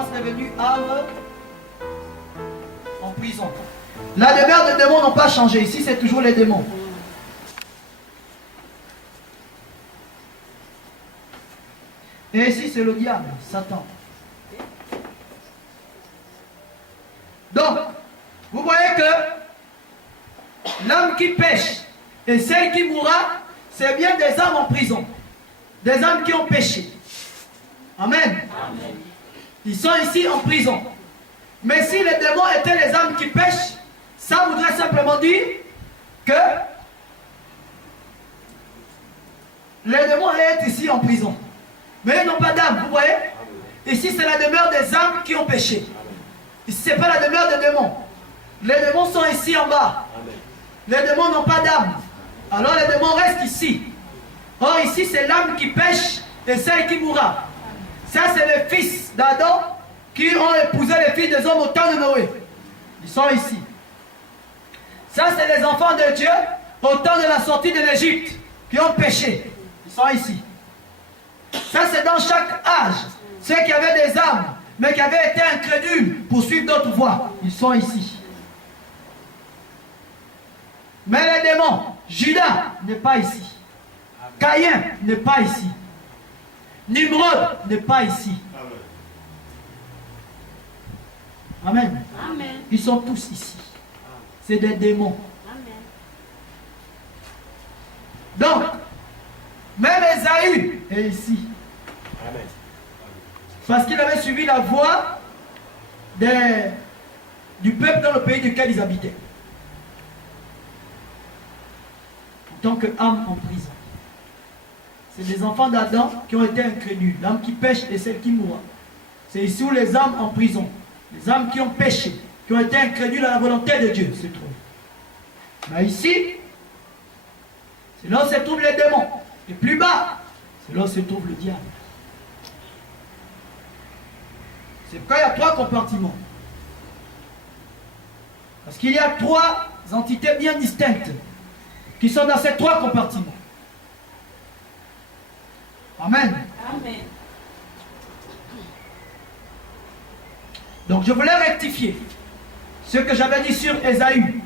L'avance est venue âme en prison. La demeure des démons n'ont pas changé. Ici, c'est toujours les démons. Et ici, c'est le diable, Satan. Donc, vous voyez que l'âme qui pêche et celle qui mourra, c'est bien des âmes en prison. Des âmes qui ont péché. Amen. Amen. Ils sont ici en prison. Mais si les démons étaient les âmes qui pêchent, ça voudrait simplement dire que les démons sont ici en prison. Mais ils n'ont pas d'âme, vous voyez? Ici, c'est la demeure des âmes qui ont péché. Ici, ce n'est pas la demeure des démons. Les démons sont ici en bas. Les démons n'ont pas d'âme. Alors les démons restent ici. Or, ici, c'est l'âme qui pêche et celle qui mourra. Ça, c'est les fils d'Adam qui ont épousé les filles des hommes au temps de Noé. Ils sont ici. Ça, c'est les enfants de Dieu au temps de la sortie de l'Égypte qui ont péché. Ils sont ici. Ça, c'est dans chaque âge. Ceux qui avaient des âmes, mais qui avaient été incrédules pour suivre d'autres voies, ils sont ici. Mais les démons, Judas n'est pas ici. Caïn n'est pas ici. Nimrod n'est pas ici. Amen. Amen. Ils sont tous ici. C'est des démons. Amen. Donc, même Ésaü est ici. Amen. Parce qu'il avait suivi la voie du peuple dans le pays duquel ils habitaient. En tant qu'âme en prison. C'est des enfants d'Adam qui ont été incrédules. L'âme qui pêche et celle qui mourra. C'est ici où les âmes en prison. Les âmes qui ont péché, qui ont été incrédules à la volonté de Dieu se trouvent. Mais ici, c'est là où se trouvent les démons. Et plus bas, c'est là où se trouve le diable. C'est pourquoi il y a 3 compartiments. Parce qu'il y a 3 entités bien distinctes qui sont dans ces 3 compartiments. Amen. Amen. Donc je voulais rectifier ce que j'avais dit sur Ésaü.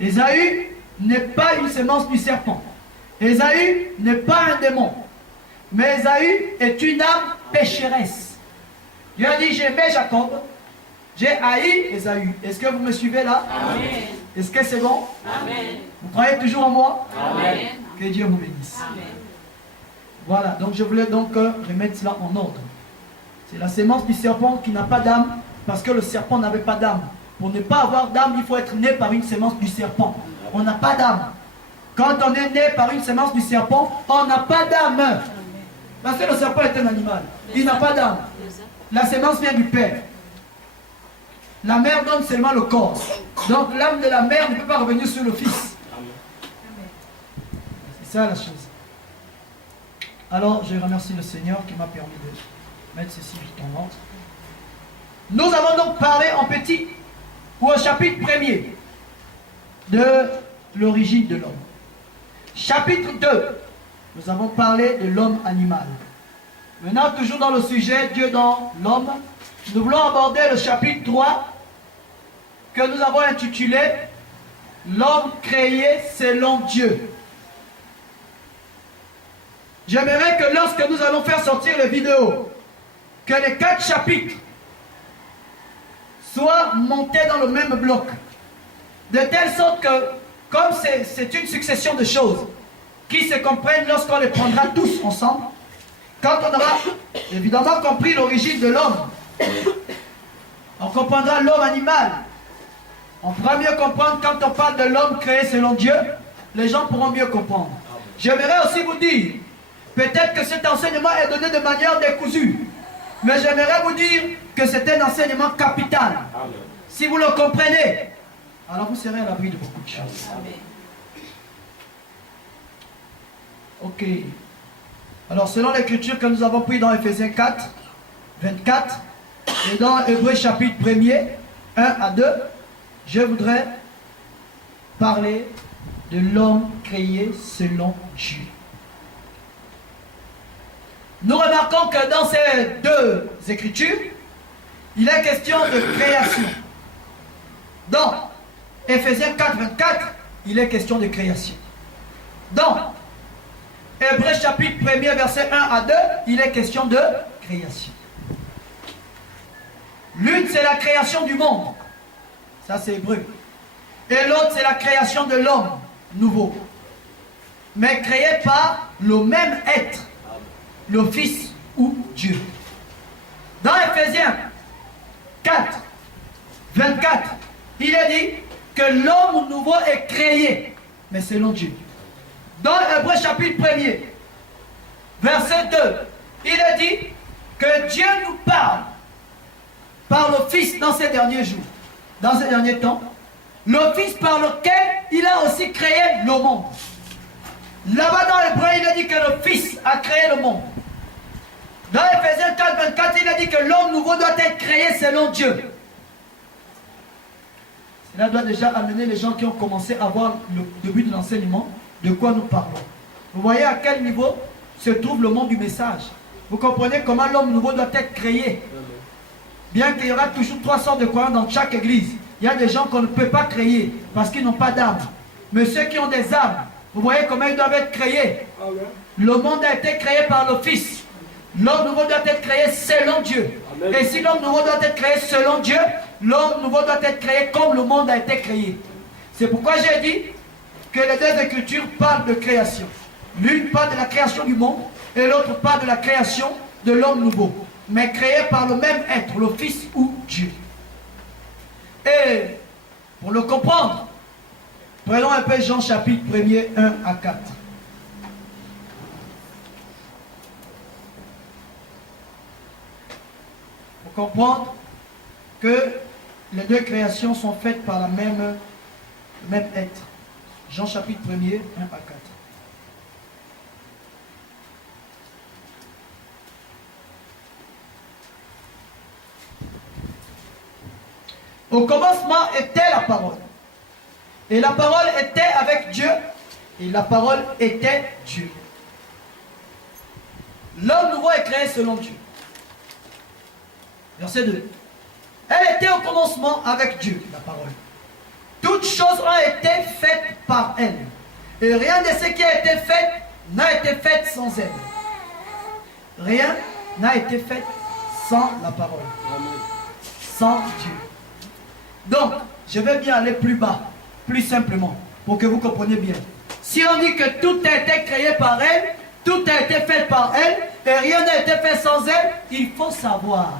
Ésaü n'est pas une semence du serpent. Ésaü n'est pas un démon. Mais Ésaü est une âme pécheresse. Dieu a dit, j'aimais Jacob, j'ai haï Ésaü. Est-ce que vous me suivez là? Amen. Est-ce que c'est bon? Amen. Vous croyez toujours en moi? Amen. Que Dieu vous bénisse. Amen. Voilà, donc je voulais donc remettre cela en ordre. C'est la sémence du serpent qui n'a pas d'âme, parce que le serpent n'avait pas d'âme. Pour ne pas avoir d'âme, il faut être né par une sémence du serpent. On n'a pas d'âme. Quand on est né par une sémence du serpent, on n'a pas d'âme. Parce que le serpent est un animal. Il n'a pas d'âme. La sémence vient du Père. La mère donne seulement le corps. Donc l'âme de la mère ne peut pas revenir sur le fils. C'est ça la chose. Alors je remercie le Seigneur qui m'a permis de mettre ceci vite en ordre. Nous avons donc parlé en petit, ou au chapitre 1er, de l'origine de l'homme. Chapitre 2, nous avons parlé de l'homme animal. Maintenant, toujours dans le sujet Dieu dans l'homme, nous voulons aborder le chapitre 3 que nous avons intitulé l'homme créé selon Dieu. J'aimerais que lorsque nous allons faire sortir les vidéos, que les 4 chapitres soient montés dans le même bloc. De telle sorte que, comme c'est une succession de choses qui se comprennent lorsqu'on les prendra tous ensemble, quand on aura évidemment compris l'origine de l'homme, on comprendra l'homme animal. On pourra mieux comprendre quand on parle de l'homme créé selon Dieu, les gens pourront mieux comprendre. J'aimerais aussi vous dire, peut-être que cet enseignement est donné de manière décousue, mais j'aimerais vous dire que c'est un enseignement capital. Amen. Si vous le comprenez, alors vous serez à l'abri de beaucoup de choses. Amen. Ok. Alors selon l'écriture que nous avons pris dans Ephésiens 4, 24, et dans Hébreux chapitre 1er, 1 à 2, je voudrais parler de l'homme créé selon Dieu. Nous remarquons que dans ces 2 écritures, il est question de création. Dans Éphésiens 4, 24, il est question de création. Dans Hébreux chapitre 1er, verset 1 à 2, il est question de création. L'une, c'est la création du monde. Ça, c'est Hébreu. Et l'autre, c'est la création de l'homme nouveau. Mais créé par le même être, le Fils ou Dieu. Dans Éphésiens 4, 24, il est dit que l'homme nouveau est créé, mais selon Dieu. Dans Hébreux chapitre 1er, verset 2, il est dit que Dieu nous parle par le Fils dans ces derniers jours, dans ces derniers temps, le Fils par lequel il a aussi créé le monde. Là-bas dans l'Hébreu, il a dit que le Fils a créé le monde. Dans Éphésiens 4, 24, il a dit que l'homme nouveau doit être créé selon Dieu. Cela doit déjà amener les gens qui ont commencé à voir le début de l'enseignement, de quoi nous parlons. Vous voyez à quel niveau se trouve le monde du message. Vous comprenez comment l'homme nouveau doit être créé. Bien qu'il y aura toujours 3 sortes de croyants dans chaque église. Il y a des gens qu'on ne peut pas créer parce qu'ils n'ont pas d'âme. Mais ceux qui ont des âmes, vous voyez comment ils doivent être créés. Le monde a été créé par le Fils. L'homme nouveau doit être créé selon Dieu. Amen. Et si l'homme nouveau doit être créé selon Dieu, l'homme nouveau doit être créé comme le monde a été créé. C'est pourquoi j'ai dit que les deux écritures parlent de création. L'une parle de la création du monde et l'autre parle de la création de l'homme nouveau. Mais créé par le même être, le Fils ou Dieu. Et pour le comprendre, prenons un peu Jean chapitre 1er, 1 à 4. Pour comprendre que les deux créations sont faites par le même être. Jean chapitre 1er, 1 à 4. Au commencement était la parole. Et la parole était avec Dieu. Et la parole était Dieu. L'homme nouveau est créé selon Dieu. Verset 2. Elle était au commencement avec Dieu, la parole. Toutes choses ont été faites par elle. Et rien de ce qui a été fait n'a été fait sans elle. Rien n'a été fait sans la parole. Sans Dieu. Donc, je vais bien aller plus bas, plus simplement, pour que vous compreniez bien. Si on dit que tout a été créé par elle, tout a été fait par elle, et rien n'a été fait sans elle, il faut savoir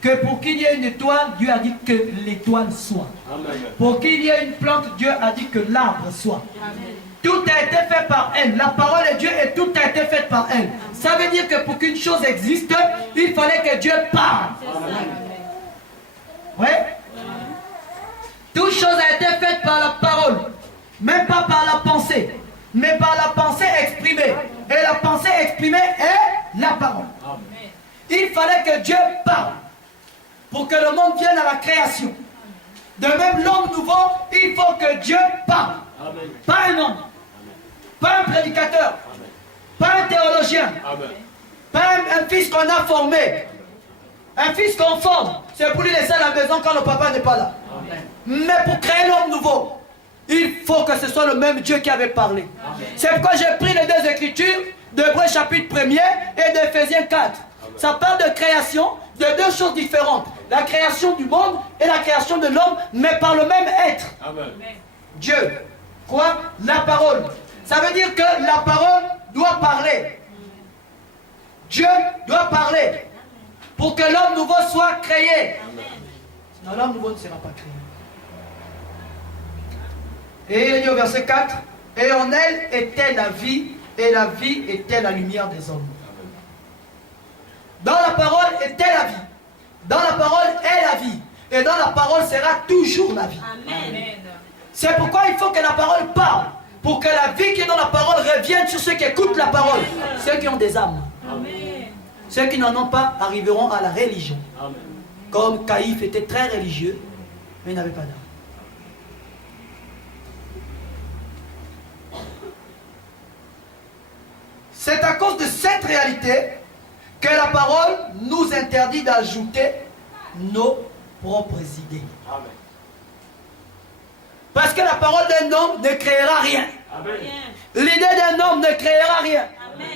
que pour qu'il y ait une étoile, Dieu a dit que l'étoile soit. Amen. Pour qu'il y ait une plante, Dieu a dit que l'arbre soit. Amen. Tout a été fait par elle. La parole est Dieu et tout a été fait par elle. Ça veut dire que pour qu'une chose existe, il fallait que Dieu parle. Oui? Toute chose a été faite par la parole, même pas par la pensée, mais par la pensée exprimée. Et la pensée exprimée est la parole. Amen. Il fallait que Dieu parle pour que le monde vienne à la création. De même, l'homme nouveau, il faut que Dieu parle. Amen. Pas un homme, pas un prédicateur, pas un théologien, pas un fils qu'on a formé. Un fils qu'on forme, c'est pour lui laisser à la maison quand le papa n'est pas là. Amen. Mais pour créer l'homme nouveau, il faut que ce soit le même Dieu qui avait parlé. C'est pourquoi j'ai pris les deux écritures d'Hébreux chapitre 1er et d'Éphésiens 4. Amen. Ça parle de création, de deux choses différentes. La création du monde et la création de l'homme, mais par le même être. Amen. Dieu. Quoi? La parole. Ça veut dire que la parole doit parler. Dieu doit parler. Pour que l'homme nouveau soit créé. Amen. Sinon l'homme nouveau ne sera pas créé. Et il est dit au verset 4, et en elle était la vie, et la vie était la lumière des hommes. Dans la parole était la vie. Dans la parole est la vie. Et dans la parole sera toujours la vie. Amen. C'est pourquoi il faut que la parole parle. Pour que la vie qui est dans la parole revienne sur ceux qui écoutent la parole. Ceux qui ont des âmes. Amen. Ceux qui n'en ont pas arriveront à la religion. Amen. Comme Caïphe était très religieux, mais il n'avait pas d'âme. C'est à cause de cette réalité que la parole nous interdit d'ajouter nos propres idées. Amen. Parce que la parole d'un homme ne créera rien. Amen. L'idée d'un homme ne créera rien. Amen.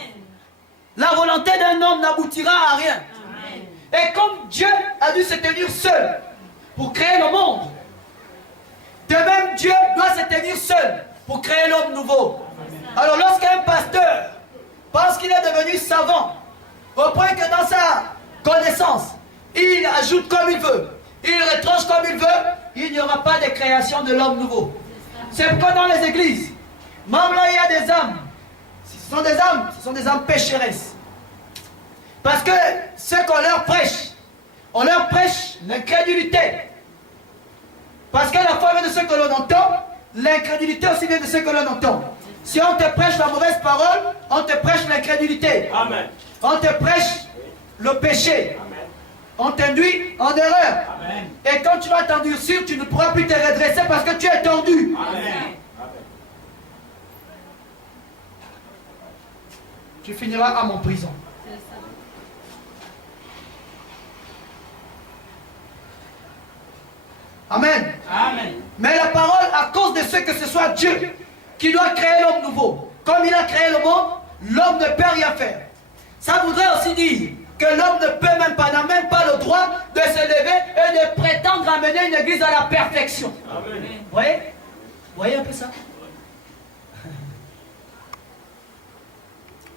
La volonté d'un homme n'aboutira à rien. Amen. Et comme Dieu a dû se tenir seul pour créer le monde, de même Dieu doit se tenir seul pour créer l'homme nouveau. Alors lorsqu'un pasteur pense qu'il est devenu savant, au point que dans sa connaissance, il ajoute comme il veut, il retranche comme il veut, il n'y aura pas de création de l'homme nouveau. C'est pourquoi dans les églises, même là il y a des âmes, ce sont des âmes pécheresses. Parce que ce qu'on leur prêche, on leur prêche l'incrédulité. Parce que la foi vient de ce que l'on entend, l'incrédulité aussi vient de ce que l'on entend. Si on te prêche la mauvaise parole, on te prêche l'incrédulité. Amen. On te prêche le péché. Amen. On t'induit en erreur. Amen. Et quand tu vas t'endurcir, tu ne pourras plus te redresser parce que tu es tordu. Amen. Tu finiras à mon prison. Amen. Amen. Mais la parole, à cause de ce que ce soit Dieu qui doit créer l'homme nouveau, comme il a créé le monde, l'homme ne peut rien faire. Ça voudrait aussi dire que l'homme ne peut même pas, n'a même pas le droit de se lever et de prétendre amener une église à la perfection. Amen. Vous voyez? Vous voyez un peu ça?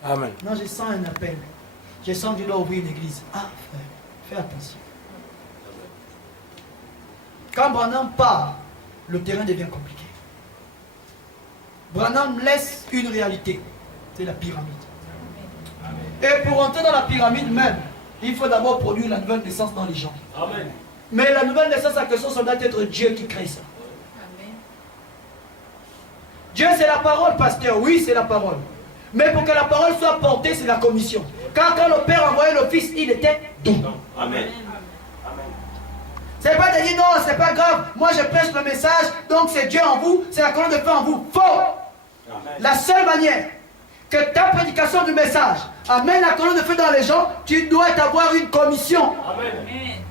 Amen. Non, je sens un appel. Je sens que je dois ouvrir une église. Ah, frère, fais attention. Quand Branham part, le terrain devient compliqué. Branham laisse une réalité, c'est la pyramide. Et pour entrer dans la pyramide même, il faut d'abord produire la nouvelle naissance dans les gens. Amen. Mais la nouvelle naissance en question, ça doit être Dieu qui crée ça. Amen. Dieu c'est la parole, pasteur, oui c'est la parole. Mais pour que la parole soit portée, c'est la commission. Quand le Père envoyait le Fils, il était doux. Amen. C'est pas de dire non, c'est pas grave, moi je prêche le message, donc c'est Dieu en vous, c'est la colonne de feu en vous. Faux! Amen. La seule manière que ta prédication du message amène la colonne de feu dans les gens, tu dois avoir une commission. Amen. Amen.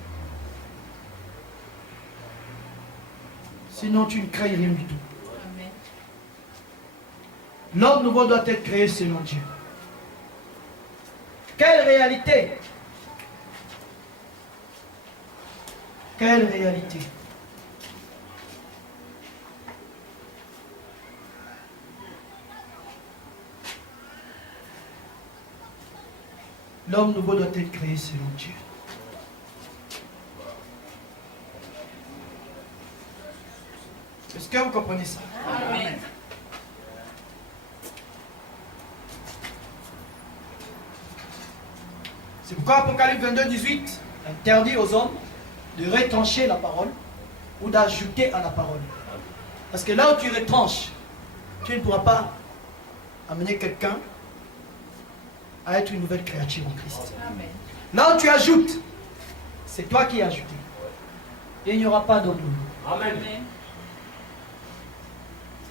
Sinon tu ne crées rien du tout. Amen. L'homme nouveau doit être créé selon Dieu. Quelle réalité! Quelle réalité! L'homme nouveau doit être créé selon Dieu. Est-ce que vous comprenez ça? Amen. C'est pourquoi Apocalypse 22, 18 interdit aux hommes de retrancher la parole ou d'ajouter à la parole. Parce que là où tu retranches, tu ne pourras pas amener quelqu'un à être une nouvelle créature en Christ. Amen. Là où tu ajoutes, c'est toi qui as ajouté. Et il n'y aura pas d'homme nouveau. Amen. Amen.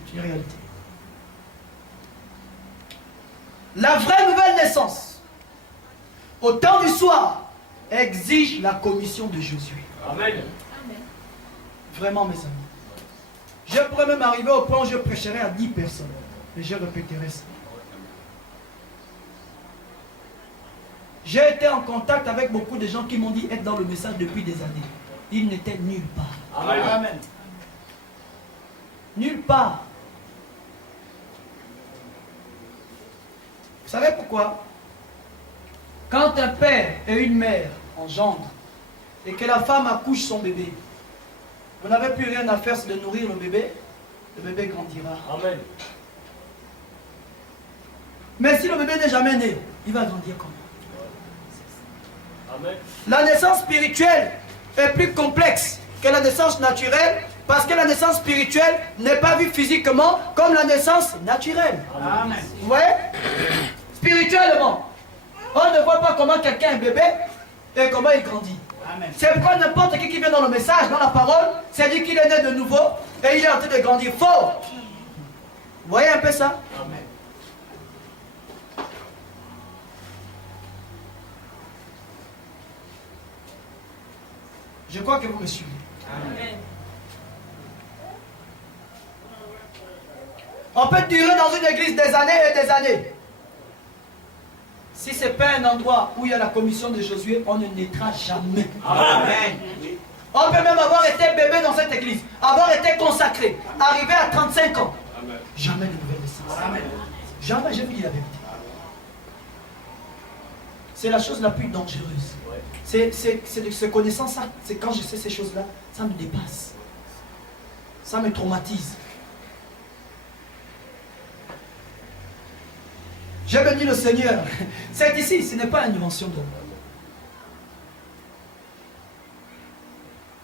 C'est une réalité. La vraie nouvelle naissance, au temps du soir, exige la commission de Josué. Amen. Amen. Vraiment, mes amis. Je pourrais même arriver au point où je prêcherai à 10 personnes. Et je répéterai ça. J'ai été en contact avec beaucoup de gens qui m'ont dit être dans le message depuis des années. Ils n'étaient nulle part. Amen. Amen. Nulle part. Vous savez pourquoi? Quand un père et une mère engendrent et que la femme accouche son bébé, vous n'avez plus rien à faire, c'est de nourrir le bébé grandira. Amen. Mais si le bébé n'est jamais né, il va grandir comment? Amen. La naissance spirituelle est plus complexe que la naissance naturelle parce que la naissance spirituelle n'est pas vue physiquement comme la naissance naturelle. Amen. Vous voyez? Spirituellement, on ne voit pas comment quelqu'un est bébé et comment il grandit. C'est pourquoi n'importe qui vient dans le message, dans la parole, c'est dit qu'il est né de nouveau et il est en train de grandir. Faux! Vous voyez un peu ça? Amen. Je crois que vous me suivez. Amen. On peut durer dans une église des années et des années. Si ce n'est pas un endroit où il y a la commission de Josué, on ne naîtra jamais. Amen. On peut même avoir été bébé dans cette église, avoir été consacré, arriver à 35 ans. Amen. Jamais de nouvelle naissance. Amen. Jamais, je vous dis la vérité. C'est la chose la plus dangereuse. C'est de se connaissant ça. C'est quand je sais ces choses-là, ça me dépasse. Ça me traumatise. J'ai béni le Seigneur. C'est ici, ce n'est pas une invention d'homme.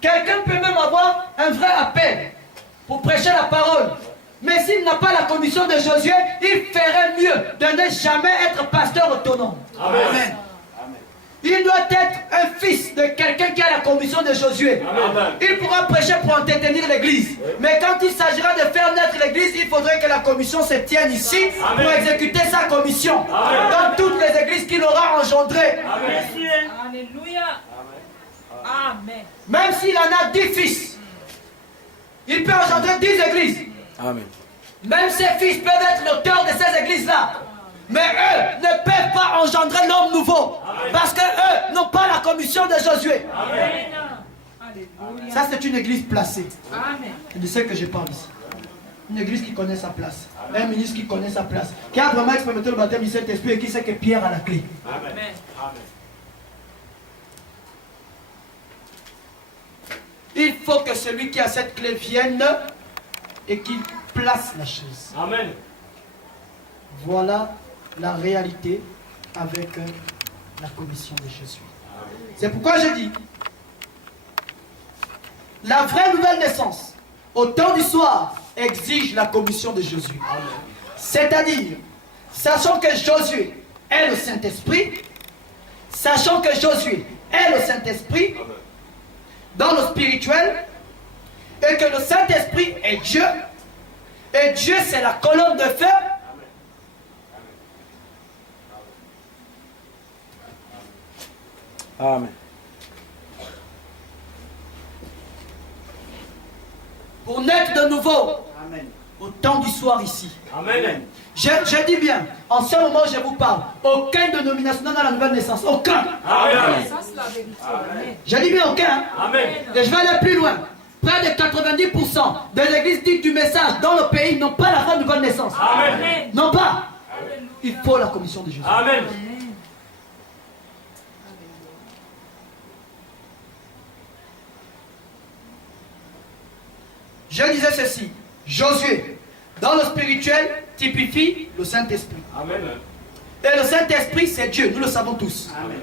Quelqu'un peut même avoir un vrai appel pour prêcher la parole. Mais s'il n'a pas la commission de Josué, il ferait mieux de ne jamais être pasteur autonome. Amen. Amen. Il doit être un fils de quelqu'un qui a la commission de Josué. Amen. Il pourra prêcher pour entretenir l'église. Mais quand il s'agira de faire naître l'église, il faudrait que la commission se tienne ici. Amen. Pour exécuter sa commission. Amen. Dans toutes les églises qu'il aura engendrées. Amen. Alléluia. Amen. Même s'il en a 10 fils, il peut engendrer 10 églises. Amen. Même ses fils peuvent être l'auteur de ces églises-là. Mais eux ne peuvent pas engendrer l'homme nouveau. Amen. Parce qu'eux n'ont pas la commission de Josué. Amen. Alléluia. Ça, c'est une église placée. Amen. C'est de ce que je parle ici. Une église qui connaît sa place. Un ministre qui connaît sa place. Qui a vraiment expérimenté le baptême du Saint-Esprit et qui sait que Pierre a la clé. Amen. Amen. Amen. Il faut que celui qui a cette clé vienne et qu'il place la chose. Amen. Voilà la réalité avec la commission de Jésus. C'est pourquoi je dis, la vraie nouvelle naissance, au temps du soir, exige la commission de Jésus. C'est-à-dire, sachant que Josué est le Saint-Esprit, sachant que Josué est le Saint-Esprit, dans le spirituel, et que le Saint-Esprit est Dieu, et Dieu c'est la colonne de feu. Amen. Pour naître de nouveau, Amen. au temps du soir ici. Amen. Je dis bien, en ce moment où je vous parle, aucune dénomination dans la nouvelle naissance, aucun. Amen. Ça, c'est la vérité. Amen. Je dis bien aucun. Amen. Et je vais aller plus loin. Près de 90% des églises dites du message dans le pays n'ont pas la vraie nouvelle naissance. Amen. Non pas. Il faut la commission de Jésus. Amen. Je disais ceci. Josué, dans le spirituel, typifie le Saint-Esprit. Amen. Et le Saint-Esprit, c'est Dieu. Nous le savons tous. Amen.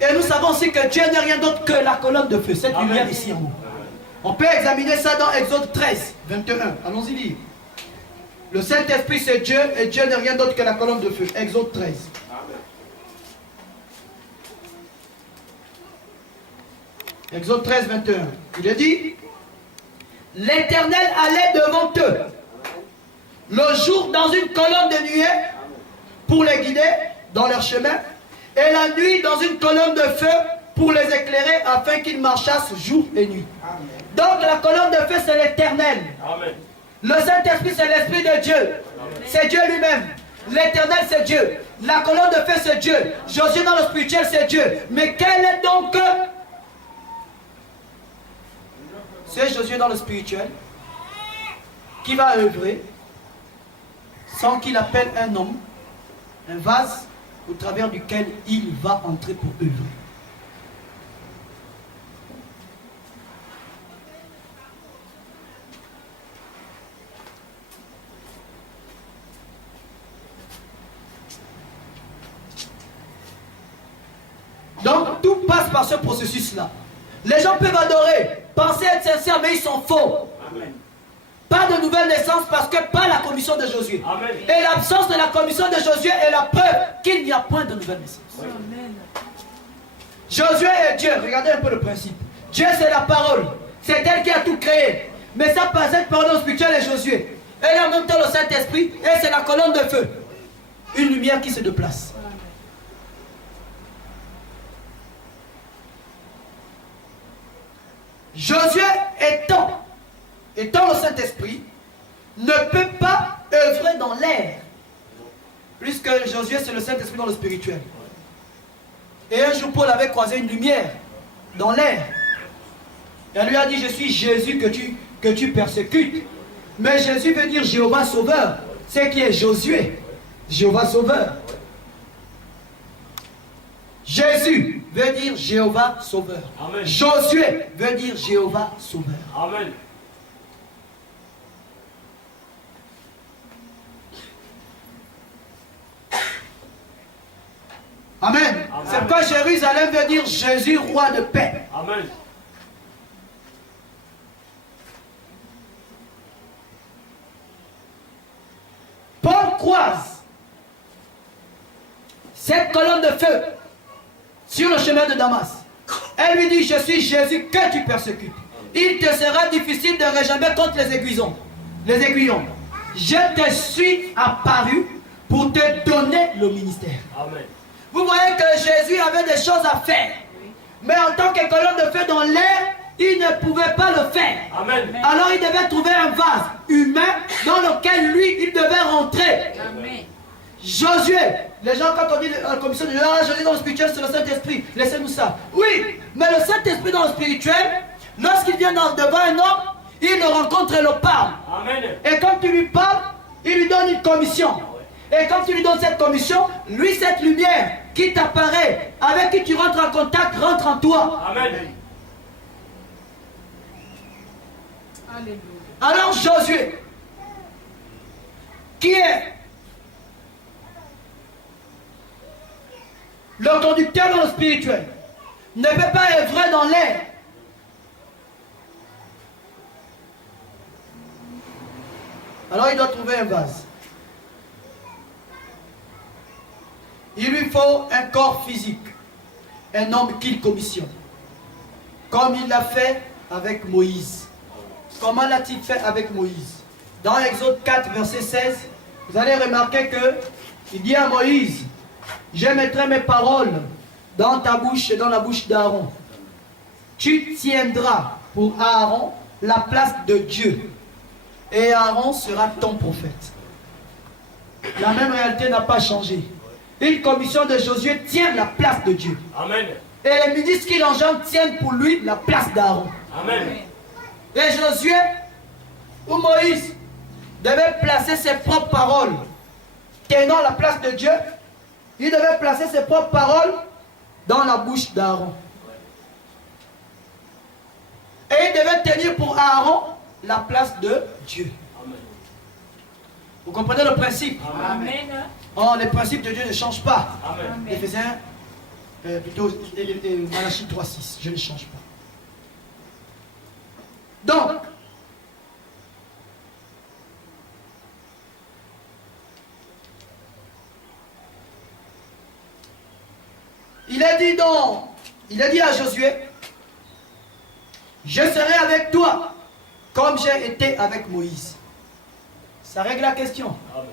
Et nous savons aussi que Dieu n'est rien d'autre que la colonne de feu, cette Amen. lumière ici en haut. On peut examiner ça dans Exode 13, 21. Allons-y lire. Le Saint-Esprit, c'est Dieu, et Dieu n'est rien d'autre que la colonne de feu. Exode 13. Exode 13, 21. Il est dit, l'Éternel allait devant eux, le jour dans une colonne de nuée, pour les guider dans leur chemin, et la nuit dans une colonne de feu, pour les éclairer, afin qu'ils marchassent jour et nuit. Donc la colonne de feu, c'est l'Éternel. Amen. Le Saint-Esprit, c'est l'Esprit de Dieu. C'est Dieu lui-même. L'Éternel, c'est Dieu. La colonne de feu, c'est Dieu. Josué dans le spirituel, c'est Dieu. Mais quel est donc... C'est Josué dans le spirituel qui va œuvrer sans qu'il appelle un homme, un vase au travers duquel il va entrer pour œuvrer. Donc tout passe par ce processus-là. Les gens peuvent adorer, penser être sincères, mais ils sont faux. Amen. Pas de nouvelle naissance parce que pas la commission de Josué. Amen. Et l'absence de la commission de Josué est la preuve qu'il n'y a point de nouvelle naissance. Amen. Josué est Dieu. Regardez un peu le principe. Dieu, c'est la parole. C'est elle qui a tout créé. Mais ça passe cette parole spirituelle est Josué. Et en même temps le Saint-Esprit, et c'est la colonne de feu. Une lumière qui se déplace. Josué étant le Saint-Esprit, ne peut pas œuvrer dans l'air. Puisque Josué c'est le Saint-Esprit dans le spirituel. Et un jour Paul avait croisé une lumière dans l'air. Et elle lui a dit, je suis Jésus que tu persécutes. Mais Jésus veut dire Jéhovah Sauveur. C'est qui est Josué. Jéhovah Sauveur. Jésus veut dire Jéhovah Sauveur. Amen. Josué veut dire Jéhovah Sauveur. Amen. Amen. C'est pourquoi Jérusalem veut dire Jésus, roi de paix. Amen. Paul croise cette colonne de feu sur le chemin de Damas. Elle lui dit, je suis Jésus que tu persécutes. Il te sera difficile de réjamber contre les aiguillons. Je te suis apparu pour te donner le ministère. Amen. Vous voyez que Jésus avait des choses à faire. Mais en tant que colonne de feu dans l'air, il ne pouvait pas le faire. Amen. Alors il devait trouver un vase humain dans lequel lui, il devait rentrer. Amen. Josué, les gens quand on dit la commission de Josué dans le spirituel, c'est le Saint-Esprit. Laissez-nous ça. Oui, mais le Saint-Esprit dans le spirituel, lorsqu'il vient devant un homme, il le rencontre et le parle. Amen. Et quand tu lui parles, il lui donne une commission. Et quand tu lui donnes cette commission, lui, cette lumière qui t'apparaît, avec qui tu rentres en contact, rentre en toi. Amen. Alléluia. Alors Josué, qui est le conducteur dans le spirituel, ne peut pas œuvrer dans l'air. Alors il doit trouver un vase. Il lui faut un corps physique, un homme qu'il commissionne, comme il l'a fait avec Moïse. Comment l'a-t-il fait avec Moïse? Dans Exode 4, verset 16, vous allez remarquer que il dit à Moïse, je mettrai mes paroles dans ta bouche et dans la bouche d'Aaron. Tu tiendras pour Aaron la place de Dieu. Et Aaron sera ton prophète. La même réalité n'a pas changé. Une commission de Josué tient la place de Dieu. Amen. Et les ministres qu'il engendre tiennent pour lui la place d'Aaron. Amen. Et Josué ou Moïse devait placer ses propres paroles tenant la place de Dieu. Il devait placer ses propres paroles dans la bouche d'Aaron. Et il devait tenir pour Aaron la place de Dieu. Amen. Vous comprenez le principe? Amen. Oh, les principes de Dieu ne changent pas. Amen. Amen. Éphésiens, plutôt Malachie 3.6, je ne change pas. Donc, il a dit à Josué, je serai avec toi comme j'ai été avec Moïse. Ça règle la question. Amen.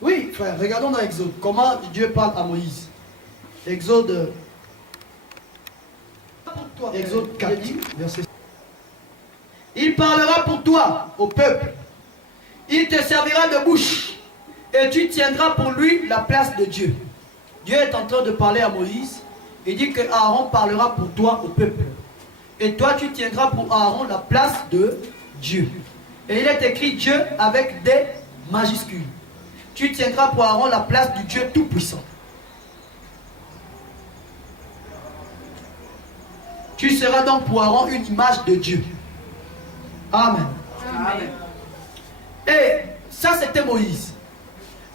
Oui, frère, regardons dans Exode, comment Dieu parle à Moïse. Exode 4, verset 6. Il parlera pour toi au peuple. Il te servira de bouche. Et tu tiendras pour lui la place de Dieu. Dieu est en train de parler à Moïse. Il dit que Aaron parlera pour toi au peuple. Et toi tu tiendras pour Aaron la place de Dieu. Et il est écrit Dieu avec des majuscules. Tu tiendras pour Aaron la place du Dieu Tout-Puissant. Tu seras donc pour Aaron une image de Dieu. Amen. Amen. Et ça c'était Moïse.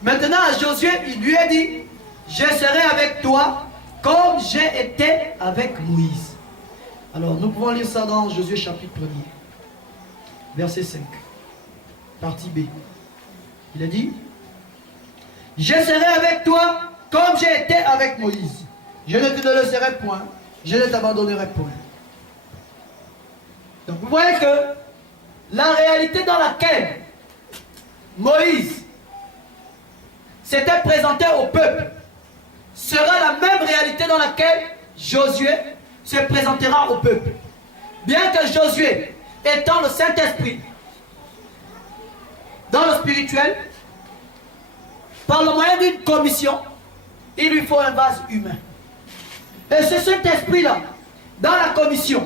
Maintenant à Josué, il lui a dit, je serai avec toi comme j'ai été avec Moïse. Alors nous pouvons lire ça dans Josué chapitre 1er, verset 5, partie B. Il a dit, je serai avec toi comme j'ai été avec Moïse. Je ne te laisserai point, je ne t'abandonnerai point. Donc vous voyez que la réalité dans laquelle Moïse s'était présenté au peuple sera la même réalité dans laquelle Josué se présentera au peuple. Bien que Josué étant le Saint-Esprit dans le spirituel, par le moyen d'une commission, il lui faut un vase humain. Et ce Saint-Esprit-là, dans la commission,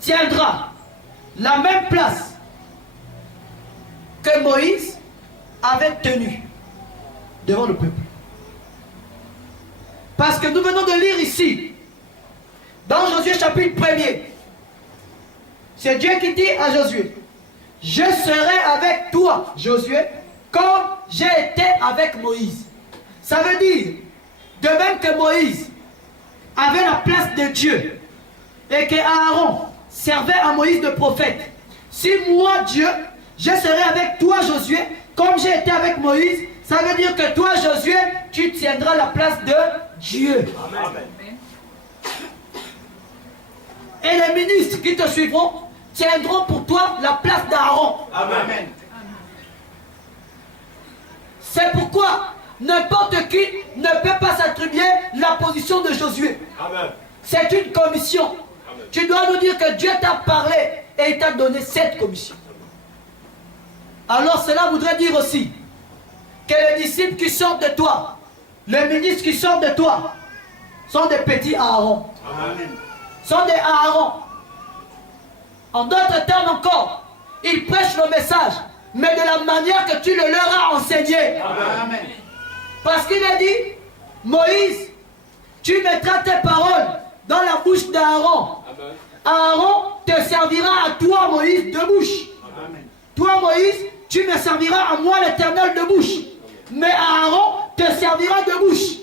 tiendra la même place que Moïse avait tenue devant le peuple. Parce que nous venons de lire ici, dans Josué chapitre 1er, c'est Dieu qui dit à Josué, je serai avec toi, Josué, comme j'ai été avec Moïse. Ça veut dire, de même que Moïse avait la place de Dieu et que Aaron servait à Moïse de prophète, si moi, Dieu, je serai avec toi, Josué, comme j'ai été avec Moïse, ça veut dire que toi, Josué, tu tiendras la place de Dieu. Amen. Et les ministres qui te suivront tiendront pour toi la place d'Aaron. Amen. C'est pourquoi n'importe qui ne peut pas s'attribuer la position de Josué. Amen. C'est une commission. Amen. Tu dois nous dire que Dieu t'a parlé et il t'a donné cette commission. Alors cela voudrait dire aussi que les disciples qui sortent de toi, les ministres qui sortent de toi, sont des petits Aaron. Amen. Sont des Aaron. En d'autres termes encore, ils prêchent le message, mais de la manière que tu le leur as enseigné. Amen. Parce qu'il a dit, Moïse, tu mettras tes paroles dans la bouche d'Aaron. Amen. Aaron te servira à toi, Moïse, de bouche. Amen. Toi, Moïse, tu me serviras à moi, l'Éternel, de bouche. Mais Aaron te servira de bouche.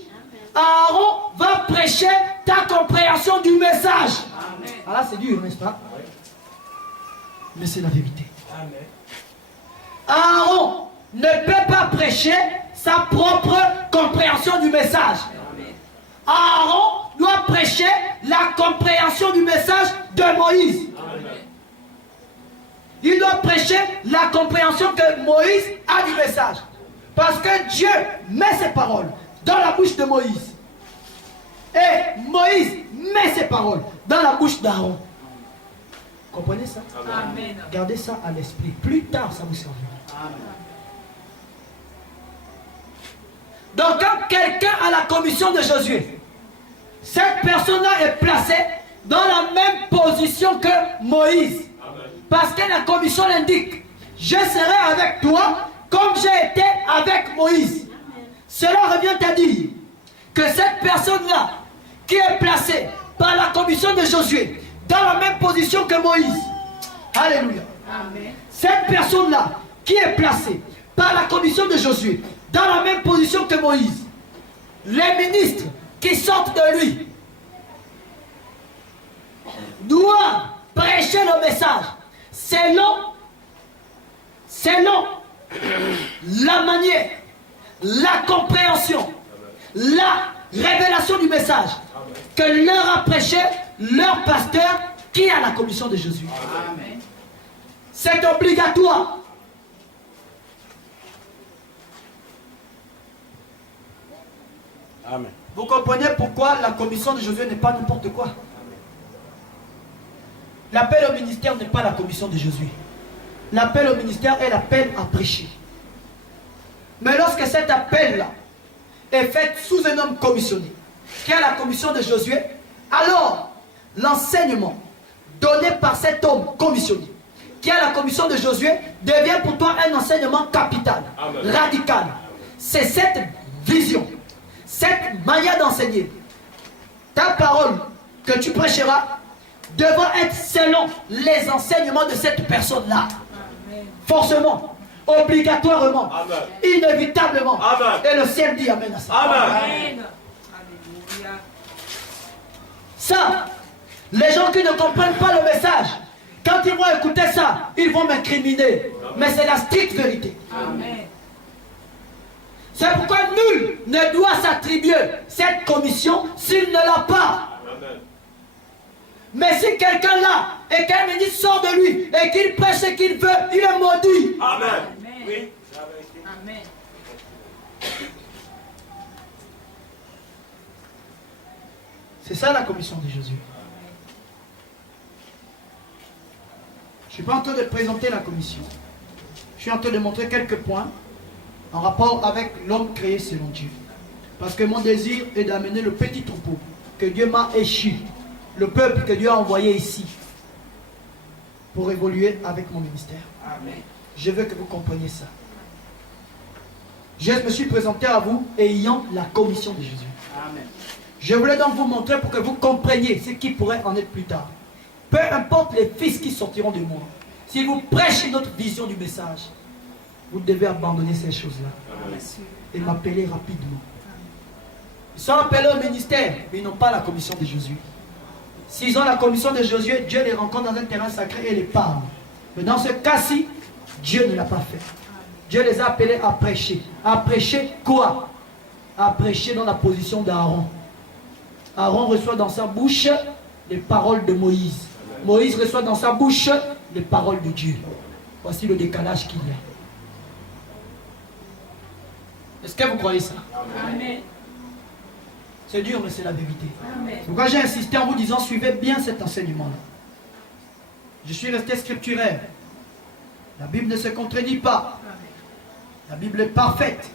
Aaron va prêcher ta compréhension du message. Amen. Ah là, c'est dur, n'est-ce pas? Mais c'est la vérité. Amen. Aaron ne peut pas prêcher sa propre compréhension du message. Aaron doit prêcher la compréhension du message de Moïse. Amen. Il doit prêcher la compréhension que Moïse a du message. Parce que Dieu met ses paroles dans la bouche de Moïse. Et Moïse met ses paroles dans la bouche d'Aaron. Comprenez ça? Amen. Gardez ça à l'esprit. Plus tard, ça vous servira. Amen. Donc quand quelqu'un a la commission de Josué, cette personne-là est placée dans la même position que Moïse. Amen. Parce que la commission l'indique. Je serai avec toi comme j'ai été avec Moïse. Cela revient à dire que cette personne-là qui est placée par la commission de Josué dans la même position que Moïse. Alléluia. Amen. Cette personne-là qui est placée par la commission de Josué dans la même position que Moïse, les ministres qui sortent de lui doivent prêcher le message selon la manière, la compréhension, la révélation du message que leur a prêché leur pasteur qui a la commission de Jésus. Amen. C'est obligatoire. Amen. Vous comprenez pourquoi la commission de Josué n'est pas n'importe quoi. L'appel au ministère n'est pas la commission de Josué. L'appel au ministère est l'appel à prêcher. Mais lorsque cet appel-là est fait sous un homme commissionné, qui a la commission de Josué, alors l'enseignement donné par cet homme commissionné, qui a la commission de Josué, devient pour toi un enseignement capital, Amen. radical. C'est cette vision, cette manière d'enseigner. Ta parole que tu prêcheras devra être selon les enseignements de cette personne-là. Forcément, obligatoirement, Amen. inévitablement. Amen. Et le ciel dit amen à ça. Amen. Amen. Alléluia. Ça, les gens qui ne comprennent pas le message, quand ils vont écouter ça, ils vont m'incriminer. Mais c'est la stricte vérité. Amen. C'est pourquoi nul ne doit s'attribuer cette commission s'il ne l'a pas. Amen. Mais si quelqu'un là, et qu'un ministre sort de lui, et qu'il prêche ce qu'il veut, il est maudit. Amen. Amen. Oui. Amen. C'est ça la commission de Jésus. suis pas en train de présenter la commission. Je suis en train de montrer quelques points en rapport avec l'homme créé selon Dieu. Parce que mon désir est d'amener le petit troupeau que Dieu m'a échu, le peuple que Dieu a envoyé ici, pour évoluer avec mon ministère. Amen. Je veux que vous compreniez ça. Je me suis présenté à vous ayant la commission de Jésus. Amen. Je voulais donc vous montrer pour que vous compreniez ce qui pourrait en être plus tard. Peu importe les fils qui sortiront de moi, si vous prêchez notre vision du message, vous devez abandonner ces choses-là et m'appeler rapidement. Ils sont appelés au ministère, mais ils n'ont pas la commission de Jésus. S'ils ont la commission de Jésus, Dieu les rencontre dans un terrain sacré et les parle. Mais dans ce cas-ci, Dieu ne l'a pas fait. Dieu les a appelés à prêcher. À prêcher quoi? À prêcher dans la position d'Aaron. Aaron reçoit dans sa bouche les paroles de Moïse. Moïse reçoit dans sa bouche les paroles de Dieu. Voici le décalage qu'il y a. Est-ce que vous croyez ça? Amen. C'est dur, mais c'est la vérité. Amen. C'est pourquoi j'ai insisté en vous disant, suivez bien cet enseignement-là. Je suis resté scripturaire. La Bible ne se contredit pas. La Bible est parfaite.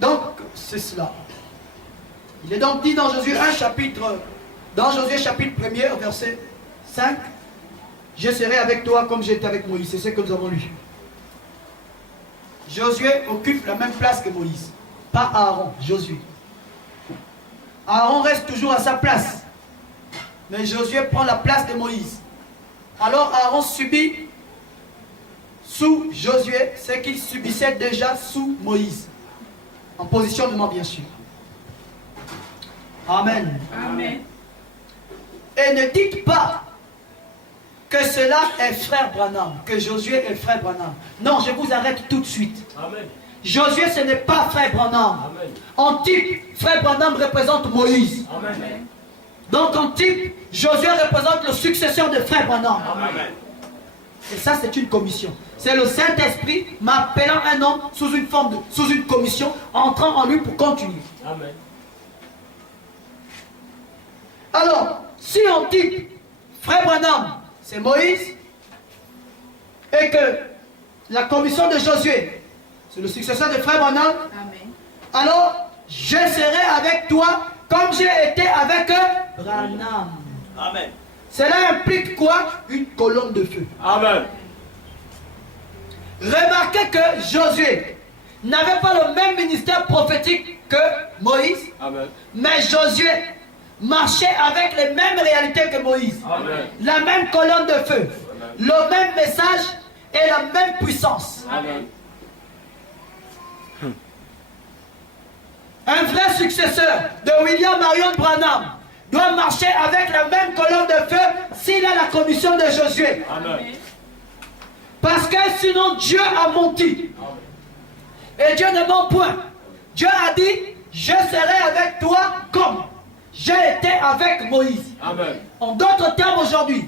Donc, c'est cela. Il est donc dit dans Josué 1 chapitre, dans Josué chapitre 1er, verset 5, je serai avec toi comme j'étais avec Moïse. C'est ce que nous avons lu. Josué occupe la même place que Moïse. Pas Aaron, Josué. Aaron reste toujours à sa place. Mais Josué prend la place de Moïse. Alors Aaron subit sous Josué ce qu'il subissait déjà sous Moïse. En positionnement bien sûr. Amen. Amen. Et ne dites pas que cela est frère Branham, que Josué est frère Branham. Non, je vous arrête tout de suite. Amen. Josué, ce n'est pas frère Branham. Amen. En type, frère Branham représente Moïse. Amen. Donc en type, Josué représente le successeur de frère Branham. Amen. Et ça, c'est une commission. C'est le Saint-Esprit m'appelant un homme sous une forme sous une commission, entrant en lui pour continuer. Amen. Alors, si on dit frère Branham, c'est Moïse, et que la commission de Josué, c'est le successeur de frère Branham, Amen. alors je serai avec toi comme j'ai été avec Branham. Amen. Cela implique quoi? Une colonne de feu. Amen. Remarquez que Josué n'avait pas le même ministère prophétique que Moïse, Amen. mais Josué marchait avec les mêmes réalités que Moïse. Amen. La même colonne de feu, le même message et la même puissance. Amen. Un vrai successeur de William Marion Branham doit marcher avec la même colonne de feu s'il a la commission de Josué. Amen. Parce que sinon Dieu a menti. Et Dieu ne ment point. Dieu a dit, je serai avec toi comme j'ai été avec Moïse. Amen. En d'autres termes aujourd'hui,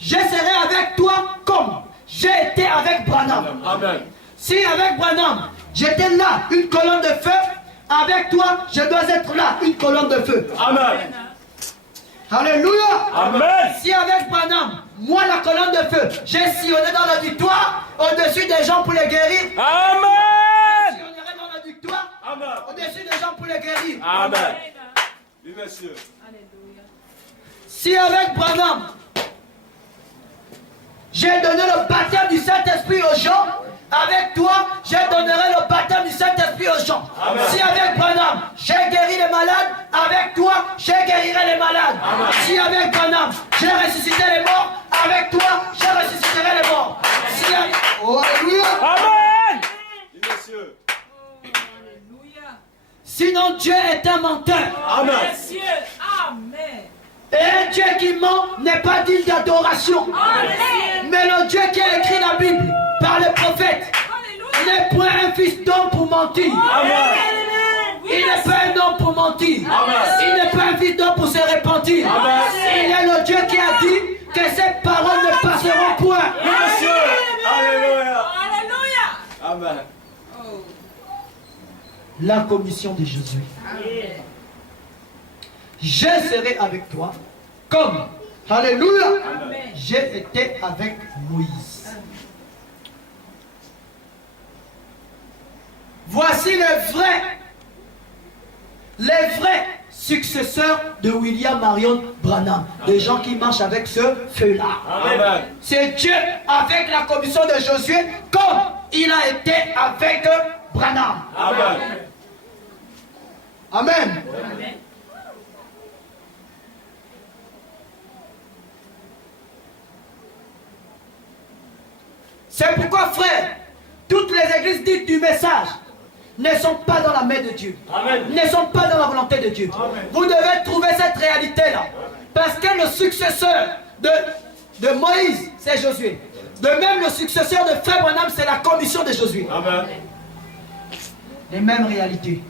je serai avec toi comme j'ai été avec Branham. Amen. Si avec Branham, j'étais là, une colonne de feu, avec toi, je dois être là, une colonne de feu. Amen. Alléluia. Amen. Si avec Branham, moi la colonne de feu, j'ai sillonné dans la victoire, au-dessus des gens pour les guérir. Amen. Sillonnerai dans la victoire, Amen. au-dessus des gens pour les guérir. Amen. Oui, monsieur. Alléluia. Si avec Branham, j'ai donné le baptême du Saint-Esprit aux gens, avec toi, je donnerai le baptême du Saint-Esprit aux gens. Amen. Si avec Branham, j'ai guéri les malades, avec toi, je guérirai les malades. Amen. Si avec Branham, j'ai ressuscité les morts, avec toi, je ressusciterai les morts. Si avec... Oh, alléluia. Amen. Oui, monsieur. Alléluia. Sinon, Dieu est un menteur. Amen. Messieurs, Amen. Et un Dieu qui ment n'est pas digne d'adoration. Amen. Mais le Dieu qui a écrit la Bible par les prophètes Alléluia. n'est point un fils d'homme pour mentir. Amen. Il n'est pas un homme pour mentir. Amen. Il n'est pas un fils d'homme pour se repentir. Amen. Il est le Dieu qui a dit que ses paroles ne passeront point. Oui, monsieur. Alléluia. Alléluia. Amen. Oh. La commission de Jésus. Amen. Je serai avec toi comme, alléluia, Amen. j'ai été avec Moïse. Voici les vrais successeurs de William Marion Branham, des gens qui marchent avec ce feu-là. Amen. C'est Dieu avec la commission de Josué, comme il a été avec Branham. Amen. Amen. Amen. C'est pourquoi, frère, toutes les églises dites du message ne sont pas dans la main de Dieu. Amen. Ne sont pas dans la volonté de Dieu. Amen. Vous devez trouver cette réalité-là. Parce que le successeur de Moïse, c'est Josué. De même, le successeur de Frère Branham, c'est la commission de Josué. Amen. Les mêmes réalités.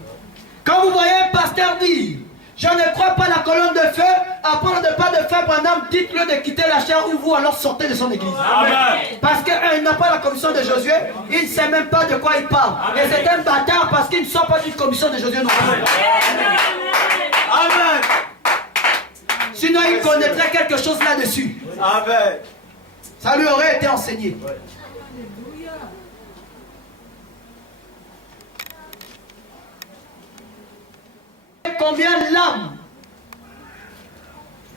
Quand vous voyez un pasteur dire, je ne crois pas la colonne de feu, après le départ de Frère Branham, dites-le de quitter la chair ou vous alors sortez de son église. Amen. Parce qu'il n'a pas la commission de Josué, il ne sait même pas de quoi il parle. Et c'est un bâtard parce qu'il ne sort pas d'une commission de Josué non plus. Amen. Sinon il connaîtrait quelque chose là-dessus. Amen. Ça lui aurait été enseigné. Combien l'âme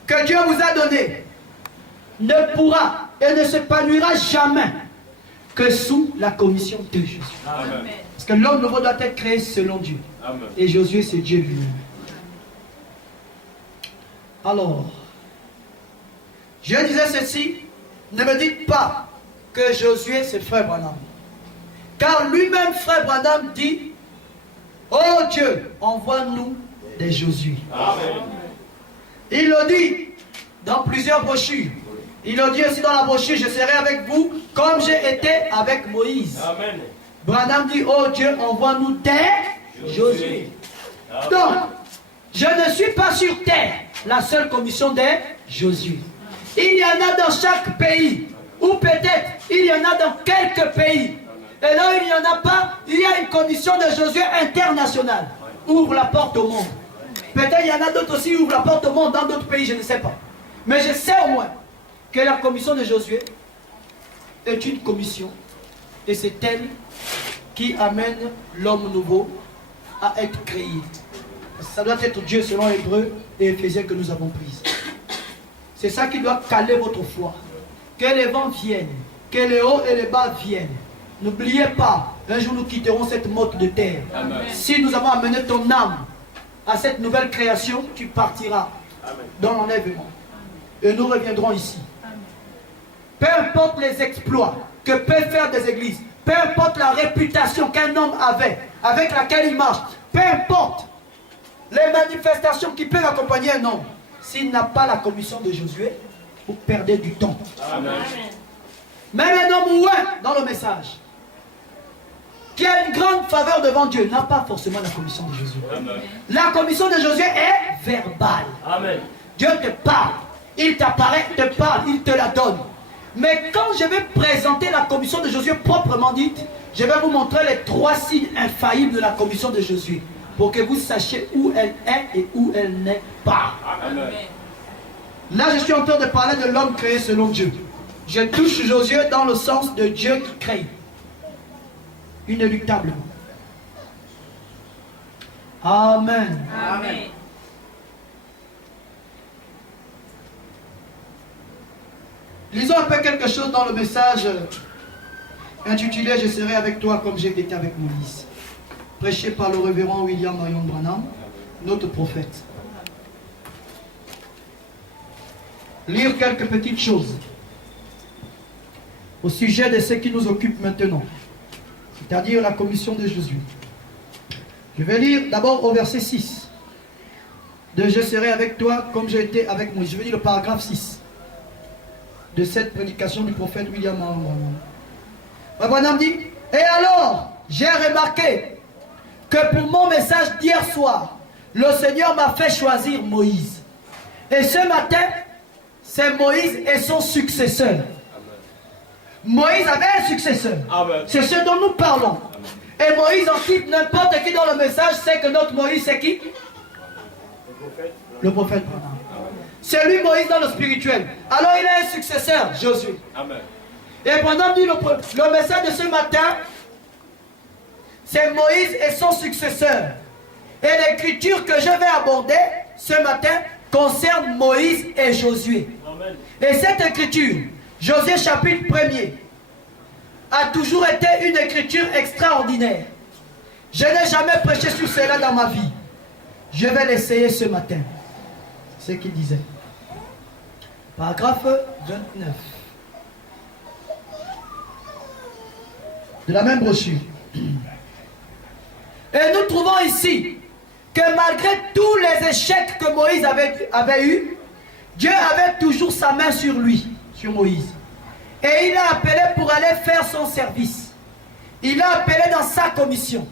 que Dieu vous a donnée ne pourra et ne s'épanouira jamais que sous la commission de Jésus. Amen. Parce que l'homme nouveau doit être créé selon Dieu. Amen. Et Josué, c'est Dieu lui-même. Alors, je disais ceci, ne me dites pas que Josué, c'est Frère Branham. Car lui-même, Frère Branham dit, oh Dieu, envoie-nous des Josué. Amen. Il le dit dans plusieurs brochures. Il le dit aussi dans la brochure, je serai avec vous comme j'ai été avec Moïse. Amen. Branham dit, oh Dieu, envoie-nous des Josué. Donc, je ne suis pas sur terre la seule commission des Josué. Il y en a dans chaque pays, ou peut-être il y en a dans quelques pays. Et là, il n'y en a pas, il y a une commission de Josué internationale. Ouvre la porte au monde. Peut-être il y en a d'autres aussi qui ouvrent la porte au monde dans d'autres pays, je ne sais pas. Mais je sais au moins que la commission de Josué est une commission. Et c'est elle qui amène l'homme nouveau à être créé. Ça doit être Dieu selon Hébreux et Éphésiens que nous avons pris. C'est ça qui doit caler votre foi. Que les vents viennent, que les hauts et les bas viennent. N'oubliez pas, un jour nous quitterons cette motte de terre. Amen. Si nous avons amené ton âme à cette nouvelle création, tu partiras dans l'enlèvement. Et nous reviendrons ici. Peu importe les exploits que peuvent faire des églises, peu importe la réputation qu'un homme avait, avec laquelle il marche, peu importe les manifestations qui peuvent accompagner un homme, s'il n'a pas la commission de Josué, vous perdez du temps. Amen. Même un homme ou un dans le message, qui a une grande faveur devant Dieu, n'a pas forcément la commission de Josué. Amen. La commission de Josué est verbale. Amen. Dieu te parle, il t'apparaît, te parle, il te la donne. Mais quand je vais présenter la commission de Josué proprement dite, je vais vous montrer les 3 signes infaillibles de la commission de Josué, pour que vous sachiez où elle est et où elle n'est pas. Amen. Là, je suis en train de parler de l'homme créé selon Dieu. Je touche Josué dans le sens de Dieu qui crée. Inéluctablement. Amen. Amen. Lisons un peu quelque chose dans le message intitulé « Je serai avec toi comme j'ai été avec Moïse », prêché par le révérend William Marion Branham, notre prophète. Lire quelques petites choses au sujet de ce qui nous occupe maintenant, c'est-à-dire la commission de Jésus. Je vais lire d'abord au verset 6 de « Je serai avec toi comme j'ai été avec Moïse ». Je vais lire le paragraphe 6 de cette prédication du prophète William Marion Branham. Branham dit, et alors, j'ai remarqué que pour mon message d'hier soir, le Seigneur m'a fait choisir Moïse. Et ce matin, c'est Moïse et son successeur. Moïse avait un successeur. Amen. C'est ce dont nous parlons. Et Moïse en quitte n'importe qui dans le message, c'est que notre Moïse c'est qui? Le prophète Branham. C'est lui Moïse dans le spirituel. Alors il a un successeur, Josué. Amen. Et Branham dit le message de ce matin, c'est Moïse et son successeur. Et l'écriture que je vais aborder ce matin concerne Moïse et Josué. Amen. Et cette écriture, Josué chapitre 1er, a toujours été une écriture extraordinaire. Je n'ai jamais prêché sur cela dans ma vie. Je vais l'essayer ce matin. C'est ce qu'il disait. Paragraphe 29. De la même brochure. Et nous trouvons ici que malgré tous les échecs que Moïse avait eus, Dieu avait toujours sa main sur lui, sur Moïse. Et il l'a appelé pour aller faire son service. Il l'a appelé dans sa commission.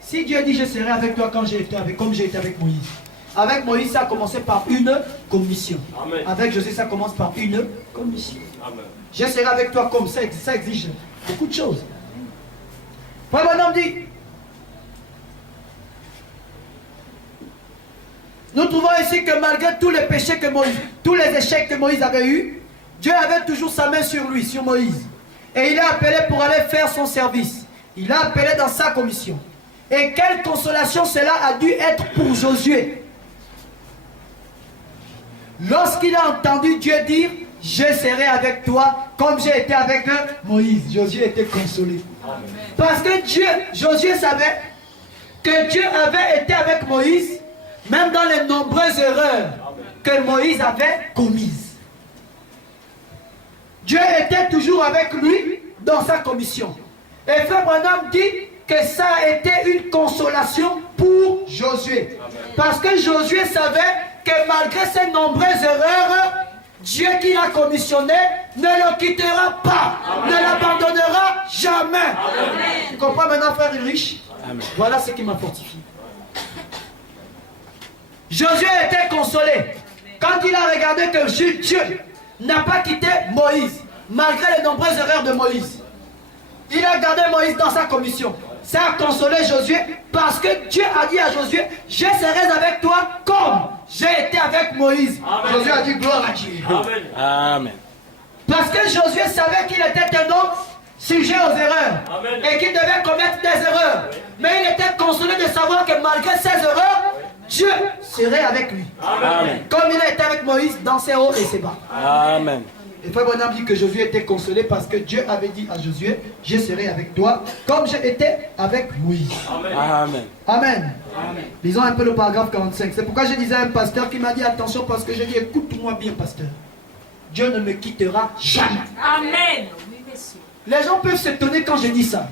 Si Dieu dit je serai avec toi comme j'ai été avec Moïse. Avec Moïse, ça a commencé par une commission. Amen. Avec Josué, ça commence par une commission. Amen. Je serai avec toi comme ça exige beaucoup de choses. Frère Branham dit, nous trouvons ici que malgré tous les péchés que Moïse, tous les échecs que Moïse avait eus, Dieu avait toujours sa main sur lui, sur Moïse. Et il l'a appelé pour aller faire son service. Il l'a appelé dans sa commission. Et quelle consolation cela a dû être pour Josué. Lorsqu'il a entendu Dieu dire, je serai avec toi comme j'ai été avec Moïse. Josué était consolé. Amen. Parce que Josué savait que Dieu avait été avec Moïse, même dans les nombreuses erreurs que Moïse avait commises. Dieu était toujours avec lui dans sa commission. Et Frère Branham dit que ça a été une consolation pour Josué. Parce que Josué savait que malgré ses nombreuses erreurs, Dieu qui l'a commissionné ne le quittera pas, ne l'abandonnera jamais. Amen. Tu comprends maintenant, frère Ulrich? Voilà ce qui m'a fortifié. Josué était consolé quand il a regardé que Dieu n'a pas quitté Moïse, malgré les nombreuses erreurs de Moïse. Il a gardé Moïse dans sa commission. Ça a consolé Josué parce que Dieu a dit à Josué, je serai avec toi comme j'ai été avec Moïse. Amen. Josué a dit gloire à Dieu. Amen. Amen. Parce que Josué savait qu'il était un homme sujet aux erreurs. Amen. Et qu'il devait commettre des erreurs. Mais il était consolé de savoir que malgré ses erreurs, Dieu serait avec lui. Amen. Comme il a été avec Moïse dans ses hauts et ses bas. Amen. Et Frère Branham dit que Josué était consolé parce que Dieu avait dit à Josué, je serai avec toi comme j'ai été avec Moïse. Amen. Amen. Amen. Amen. Lisons un peu le paragraphe 45. C'est pourquoi je disais à un pasteur qui m'a dit attention parce que j'ai dit écoute-moi bien pasteur. Dieu ne me quittera jamais. Amen. Les gens peuvent s'étonner quand je dis ça.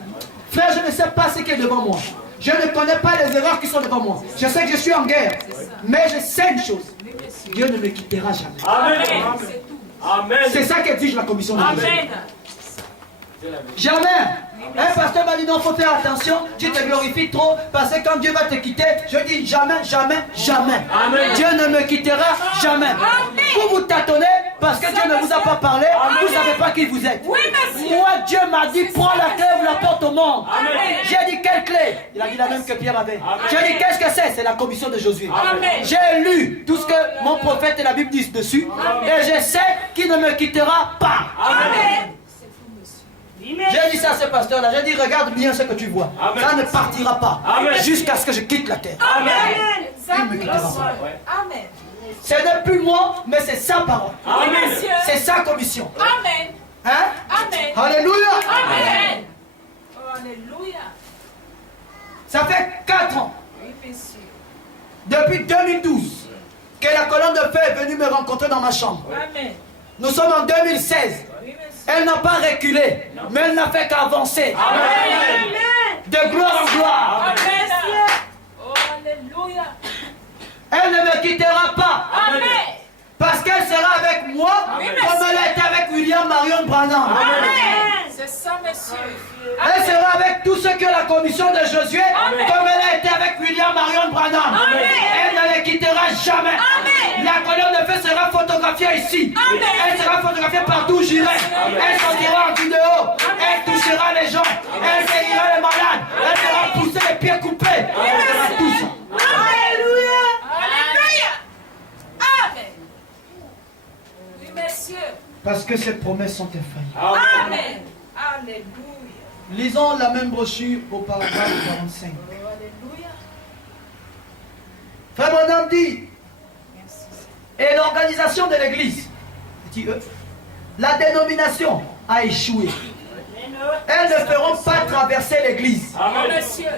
Frère, je ne sais pas ce qui est devant moi. Je ne connais pas les erreurs qui sont devant moi. Je sais que je suis en guerre. Mais je sais une chose. Dieu ne me quittera jamais. Amen. Amen. C'est ça qu'exige la commission de Dieu. Amen. Jamais. Un pasteur m'a dit non, il faut faire attention, tu te glorifies trop, parce que quand Dieu va te quitter, je dis jamais, jamais, jamais. Amen. Dieu ne me quittera jamais. Vous vous tâtonnez parce que Dieu ne vous a pas parlé, vous ne savez pas qui vous êtes. Oui, monsieur. Moi, Dieu m'a dit, prends la clé, vous la porte au monde. Amen. J'ai dit, quelle clé? Il a dit la même que Pierre avait. J'ai dit, qu'est-ce que c'est? C'est la commission de Josué. Amen. J'ai lu tout ce que mon prophète et la Bible disent dessus, et je sais qu'il ne me quittera pas. Amen. J'ai dit ça à ce pasteur-là, j'ai dit regarde bien ce que tu vois. Amen. Ça ne partira pas jusqu'à ce que je quitte la terre. Amen. Il me quittera pas. Amen. Ce n'est plus moi, mais c'est sa parole. Amen. C'est sa commission. Amen. Hein? Amen. Alléluia. Amen. Oh, alléluia. Ça fait 4 ans, Oui, monsieur. depuis 2012, que la colonne de feu est venue me rencontrer dans ma chambre. Amen. Nous sommes en 2016. Oui, monsieur. Elle n'a pas reculé, mais elle n'a fait qu'avancer. Amen. De gloire en gloire. Amen. Oh, alléluia. Elle ne me quittera pas. Amen. Parce qu'elle sera avec moi, comme elle a été avec William Marion Branham. Amen. C'est ça, monsieur. Elle sera avec tous ceux qui ont la commission de Josué, Amen. comme elle a été avec William Marion Branham. Amen. Elle ne les quittera jamais. Amen. La colonne de feu sera photographiée ici. Amen. Elle sera photographiée partout où j'irai. Elle sortira en vidéo. Elle touchera les gens. Elle guérira les malades. Elle fera pousser les pieds coupés. Elle fera tout ça. Alléluia. Parce que ces promesses sont infaillibles. Amen. Alléluia. Lisons la même brochure au paragraphe 45. Alléluia. Frère Branham dit, Merci. et l'organisation de l'église, dit eux, la dénomination a échoué. Elles ne feront pas traverser l'église. Oh, monsieur.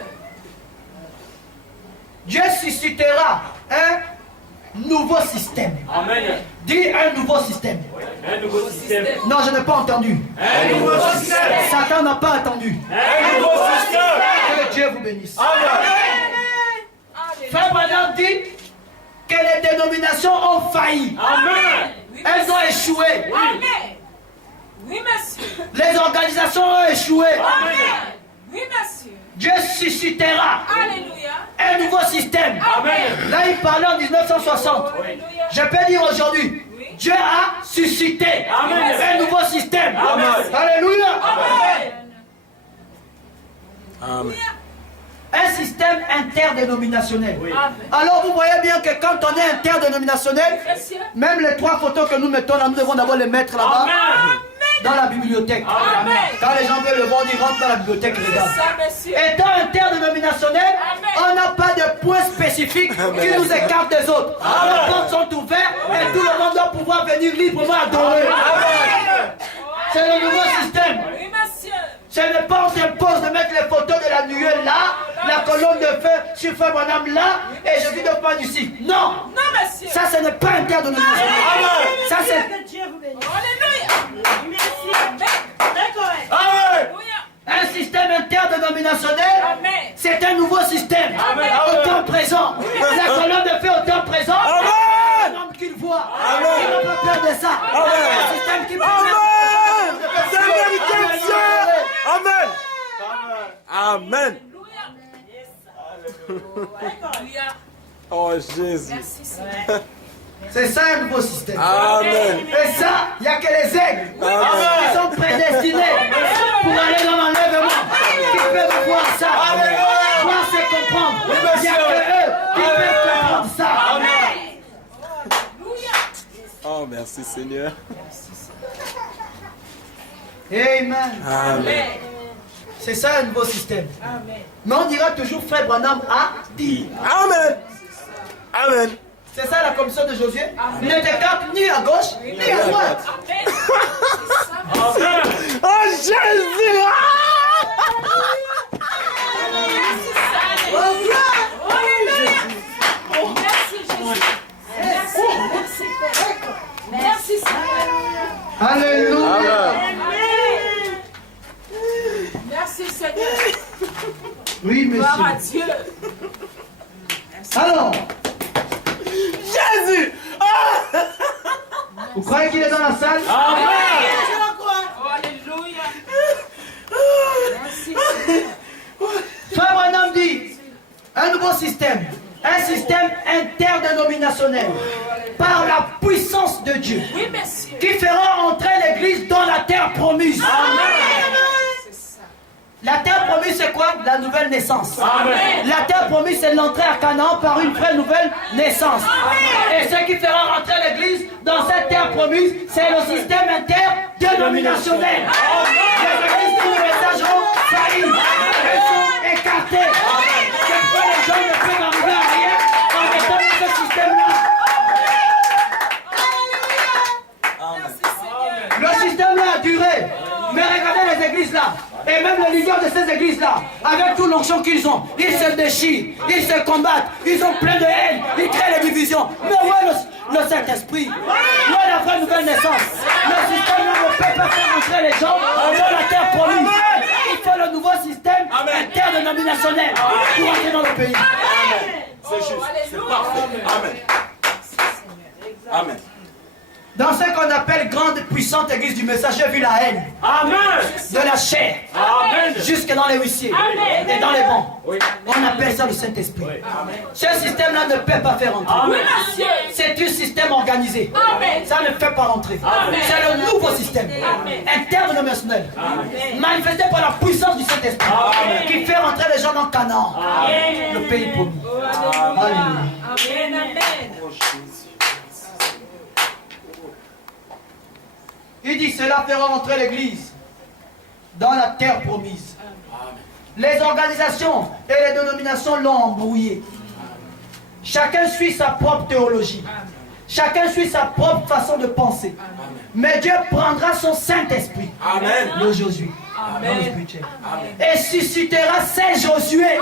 Dieu suscitera un nouveau système. Amen. Dis un nouveau système. Un nouveau système. Non, je n'ai pas entendu. Un nouveau système. Satan n'a pas entendu. Un nouveau système. Que Dieu vous bénisse. Amen. Frère Branham dit que les dénominations ont failli. Amen. Oui, Elles ont échoué. Amen. Oui, monsieur. Les organisations ont échoué. Amen. Oui, monsieur. Dieu suscitera Alléluia. un nouveau système. Amen. Là, il parlait en 1960. Alléluia. Je peux dire aujourd'hui, Oui. Dieu a suscité Amen. un nouveau système. Amen. Alléluia. Amen. Amen. Un système interdénominationnel. Oui. Amen. Alors vous voyez bien que quand on est interdénominationnel, Monsieur. même les 3 photos que nous mettons là, nous devons d'abord les mettre là-bas Amen. dans la bibliothèque. Amen. Quand les gens veulent le voir, ils rentrent dans la bibliothèque et C'est regardent. ça, monsieur. Étant interdénominationnel, Amen. on n'a pas de point spécifique qui nous écarte des autres. Les portes sont ouvertes et tout le monde doit pouvoir venir librement adorer. C'est le nouveau système. Oui, monsieur. Ce n'est pas on t'impose de mettre les photos de la nuée là, la colonne de feu sur Frère Branham là, et je dis de pas ici. Non, Non, monsieur. ça ce n'est pas interdénominationnel. Ça c'est Alléluia. Amen. Alléluia. un système interdénominationnel. Amen. C'est un nouveau système. Amen. Au temps présent. La colonne de feu au temps présent. Un homme qu'il voit. Il n'a pas peur de ça. Un système qui permet. C'est vérité, Dieu. Amen. Amen. Alléluia. Oh Jésus. Merci, Seigneur. C'est ça un nouveau système. Amen. Et ça, il n'y a que les aigles qui sont prédestinés pour aller dans l'enlèvement. Qui peuvent voir ça. Voir c'est comprendre. Il n'y a que eux qui peuvent comprendre ça. Alléluia. Oh merci Seigneur. Amen. Amen. Amen. C'est ça un nouveau système. Amen. Mais on dira toujours Frère Branham a dit. Amen. Amen. C'est ça la commission de Josué. Ne t'écarte ni à gauche ni à droite. Amen. C'est ça. Amen. Oh Jésus. Alléluia. Merci, Jésus. Merci, merci, Père. Merci, Seigneur. Alléluia. Amen. Merci, Seigneur. Oui, Gloire à monsieur. Dieu. Alors, Jésus. vous croyez qu'il est dans la salle? Amen. Oh, alléluia. Merci, Seigneur. Frère Branham dit un nouveau système. Un système interdénominationnel. Par la puissance de Dieu. Oui, monsieur. Qui fera entrer l'église dans la terre promise. C'est ça. La terre promise, c'est quoi? La nouvelle naissance. Amen. La terre promise, c'est l'entrée à Canaan par une vraie nouvelle naissance. Et ce qui fera rentrer l'église dans cette terre promise, c'est le système interdénominationnel. Les églises qui nous messageront failli. Elles sont écartées. C'est pourquoi les gens ne peuvent arriver à rien en étant dans ce système-là. Le système-là a duré. Mais regardez les églises là. Et même les leaders de ces églises-là, avec tout l'onction qu'ils ont, ils se déchirent, ils se combattent, ils ont plein de haine, ils créent les divisions. Mais où est le Saint-Esprit? Où est la vraie nouvelle naissance? Le système-là ne peut pas faire entrer les gens dans la terre promise. Il faut le nouveau système interdénominationnel pour entrer dans le pays. C'est juste. C'est parfait. Amen. Amen. Dans ce qu'on appelle grande puissante église du message, j'ai vu la haine Amen. de la chair Amen. jusque dans les huissiers et dans les bancs. Oui. On appelle ça le Saint-Esprit. Ce système-là ne peut pas faire entrer. Amen. Monsieur. C'est un système organisé. Amen. Ça ne fait pas rentrer. Amen. C'est le nouveau système interdénominationnel manifesté par la puissance du Saint-Esprit qui fait rentrer les gens dans Canaan, le pays promis. Alléluia. Amen. Amen. Il dit, cela fera entrer l'Église dans la terre promise. Les organisations et les dénominations l'ont embrouillé. Chacun suit sa propre théologie. Chacun suit sa propre façon de penser. Mais Dieu prendra son Saint-Esprit, le Josué, et suscitera ses Josué.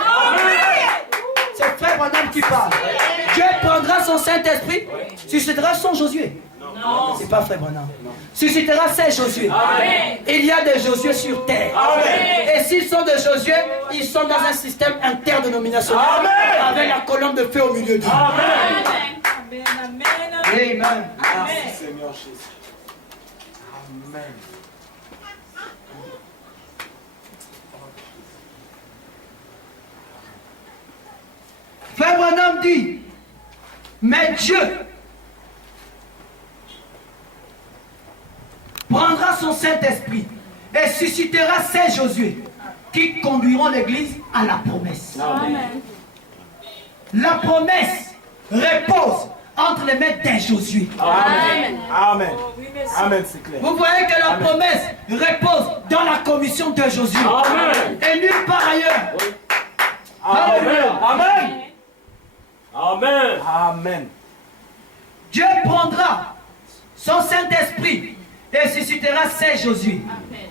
C'est frère Branham qui parle. Dieu prendra son Saint-Esprit, suscitera son Josué. C'est pas frère Branham. Suscitera ses Josué. Il y a des Josué sur terre. Et s'ils sont des Josué, ils sont dans un système interdénominationnel avec la colonne de feu au milieu d'eux. Amen. Amen. Merci Seigneur Jésus. Amen. Frère Branham dit, mais Dieu prendra son Saint-Esprit et suscitera ces Josué qui conduiront l'Église à la promesse. Amen. La promesse repose entre les mains des Josué. Amen. Amen. Oui, merci. Amen, c'est clair. Vous voyez que la promesse repose dans la commission de Josué. Amen. Et nulle part ailleurs. Amen. Amen. Amen. Amen. Dieu prendra son Saint-Esprit et suscitera ces Josué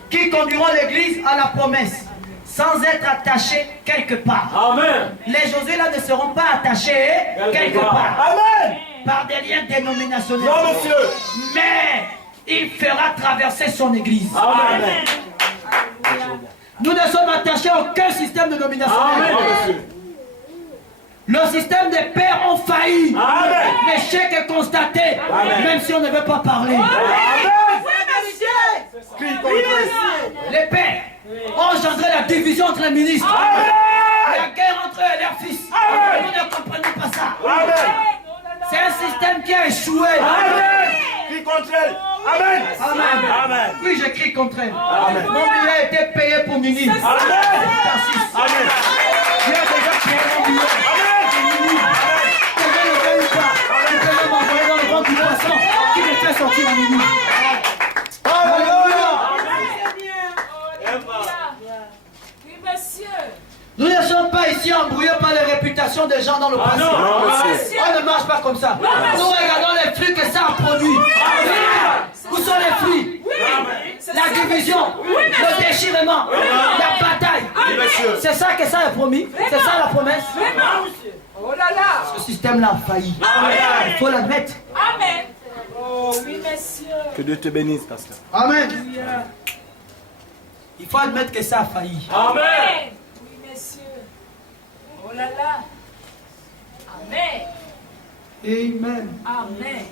qui conduiront l'Église à la promesse sans être attachés quelque part. Amen. Les Josué là ne seront pas attachés quelque part Amen. par des liens dénominationnels. Non, monsieur. Mais il fera traverser son Église. Amen. Nous ne sommes attachés à aucun système dénominationnel. Amen. Le système des pères ont failli. Amen. L'échec est constaté, Amen. même si on ne veut pas parler. Crie contre eux. Les pères ont engendré la division entre les ministres. La guerre entre eux et leurs fils. Nous ne comprenons pas ça. Amen. C'est un système qui a échoué. Amen. Crie contre elle. Amen. Amen. Amen. Oui, j'écris contre elle. Amen. Mon billet a été payé pour Nini. Amen. Amen. Dieu a déjà payé mon billet. Que je ne veuille pas. Vous pouvez m'envoyer dans le ventre du poisson qui me fait sortir à Nini. Alléluia. Oui, monsieur. Nous ne sommes pas ici embrouillés par les réputations des gens dans le passé. Non, monsieur. On ne marche pas comme ça. Nous regardons les fruits que ça a produit. Où sont les fruits? La division, le déchirement, la bataille. C'est ça que ça a promis. C'est ça la promesse. Oh là là. Ce système-là a failli. Il faut l'admettre. Amen. Oh oui, monsieur. Que Dieu te bénisse, pasteur. Amen. Il faut admettre que ça a failli. Amen. Oui, monsieur. Oh là là. Amen. Amen. Amen.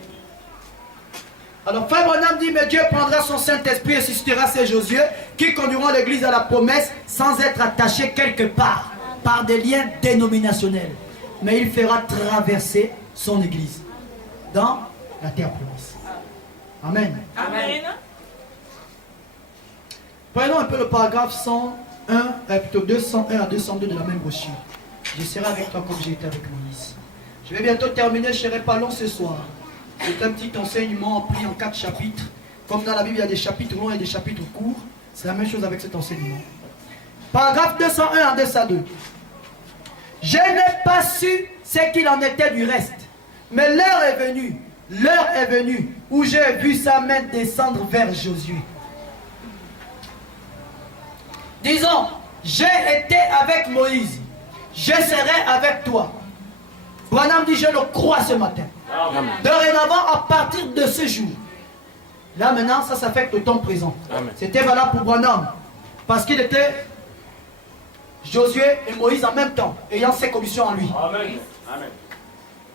Alors, Frère Branham dit, mais Dieu prendra son Saint-Esprit et suscitera ces Josué qui conduiront l'Église à la promesse sans être attachés quelque part par des liens dénominationnels. Mais il fera traverser son Église dans la terre promise. Amen. Amen. Prenons un peu le paragraphe 101, plutôt 201 à 202 de la même brochure. Je serai avec toi comme j'ai été avec Moïse. Je vais bientôt terminer, je ne serai pas long ce soir. C'est un petit enseignement pris en 4 chapitres. Comme dans la Bible, il y a des chapitres longs et des chapitres courts. C'est la même chose avec cet enseignement. Paragraphe 201 à 202. Je n'ai pas su ce qu'il en était du reste. Mais l'heure est venue où j'ai vu sa main descendre vers Josué. Disons, j'ai été avec Moïse, je serai avec toi. Branham dit, je le crois ce matin. Dorénavant, à partir de ce jour, là maintenant, ça s'affecte au temps présent. C'était valable pour Branham, parce qu'il était Josué et Moïse en même temps, ayant ses commissions en lui. Amen. Amen.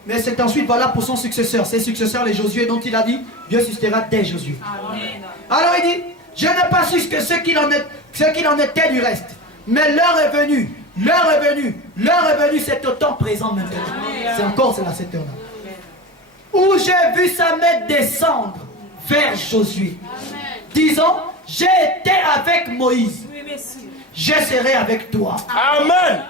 Mais c'est ensuite valable pour son successeur. Ses successeurs, les Josué, dont il a dit, Dieu suscitera des Josué. Amen. Alors il dit, je n'ai pas su ce qu'il en était du reste. Mais l'heure est venue, l'heure est venue, c'est au temps présent maintenant. C'est encore à cette heure-là. Où j'ai vu sa main descendre vers Josué. Disons, j'ai été avec Moïse, Oui, monsieur. je serai avec toi. Amen.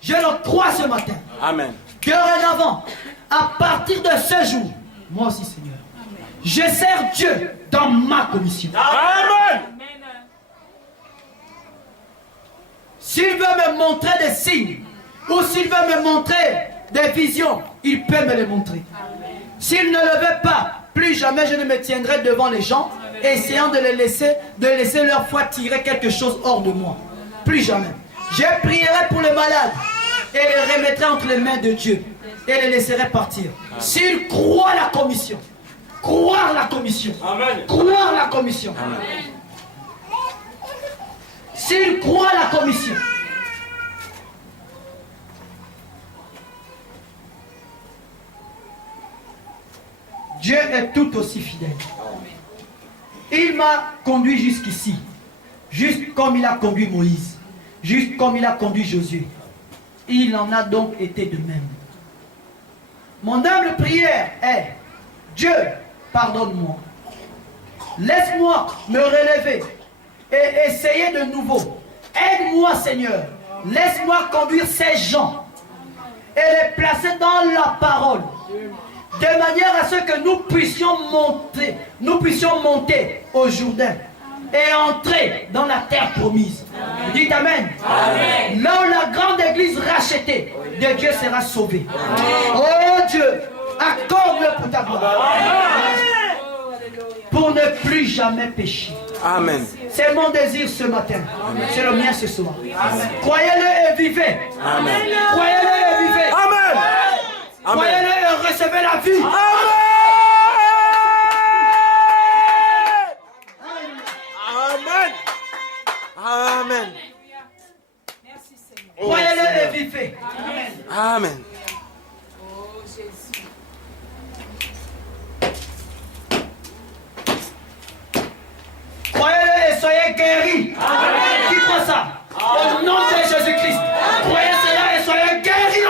Je le crois ce matin. Amen. Dorénavant, à partir de ce jour, moi aussi Seigneur, Je sers Dieu dans ma commission. Amen. Amen. S'il veut me montrer des signes, ou s'il veut me montrer des visions, il peut me les montrer. S'il ne le veut pas, plus jamais je ne me tiendrai devant les gens, essayant de laisser leur foi tirer quelque chose hors de moi. Plus jamais. Je prierai pour les malades et les remettrai entre les mains de Dieu et les laisserai partir. S'il croit la commission, croire la commission, Amen. croire la commission. S'il croit la commission, Dieu est tout aussi fidèle. Il m'a conduit jusqu'ici, juste comme il a conduit Moïse, juste comme il a conduit Josué. Il en a donc été de même. Mon humble prière est: Dieu, pardonne-moi. Laisse-moi me relever et essayer de nouveau. Aide-moi, Seigneur. Laisse-moi conduire ces gens et les placer dans la parole, de manière à ce que nous puissions monter au Jourdain et entrer dans la terre promise. Dites Amen. Amen. Là où la grande église rachetée de Dieu sera sauvée. Oh Dieu, accorde-le pour ta gloire. Pour ne plus jamais pécher. Amen. C'est mon désir ce matin. C'est le mien ce soir. Croyez-le et vivez. Amen. Croyez-le et vivez. Amen. Croyez-le et recevez la vie. Amen. Amen. Merci Seigneur. Croyez-le et vivez. Amen. Oh Jésus. Croyez-le et soyez guéris. Qui croit ça? Au nom de Jésus-Christ. Croyez cela et soyez guéris.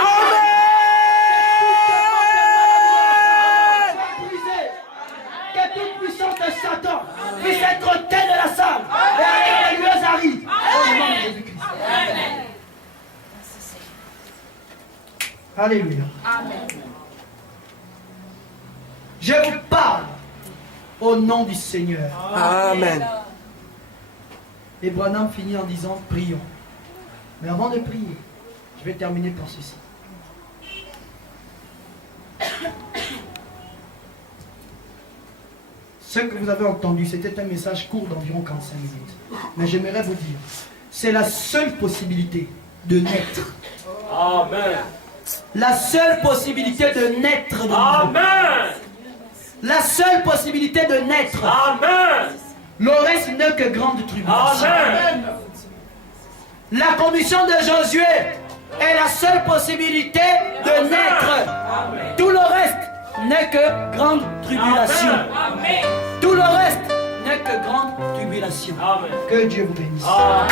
Que toute puissance de Satan puisse être ôtée de la salle. Et que les lueurs arrivent. Au nom de Jésus-Christ. Alléluia. Je vous parle au nom du Seigneur. Amen. Et Branham finit en disant: prions. Mais avant de prier, je vais terminer par ceci. Ce que vous avez entendu, c'était un message court d'environ 45 minutes. Mais j'aimerais vous dire, c'est la seule possibilité de naître. Amen. La seule possibilité de naître de nouveau. Amen. La seule possibilité de naître. Amen. Le reste n'est que grande tribulation. Amen. La commission de Josué est la seule possibilité de naître. Tout le reste n'est que grande tribulation. Amen. Tout le reste n'est que grande tribulation. Amen. Que Dieu vous bénisse. Amen.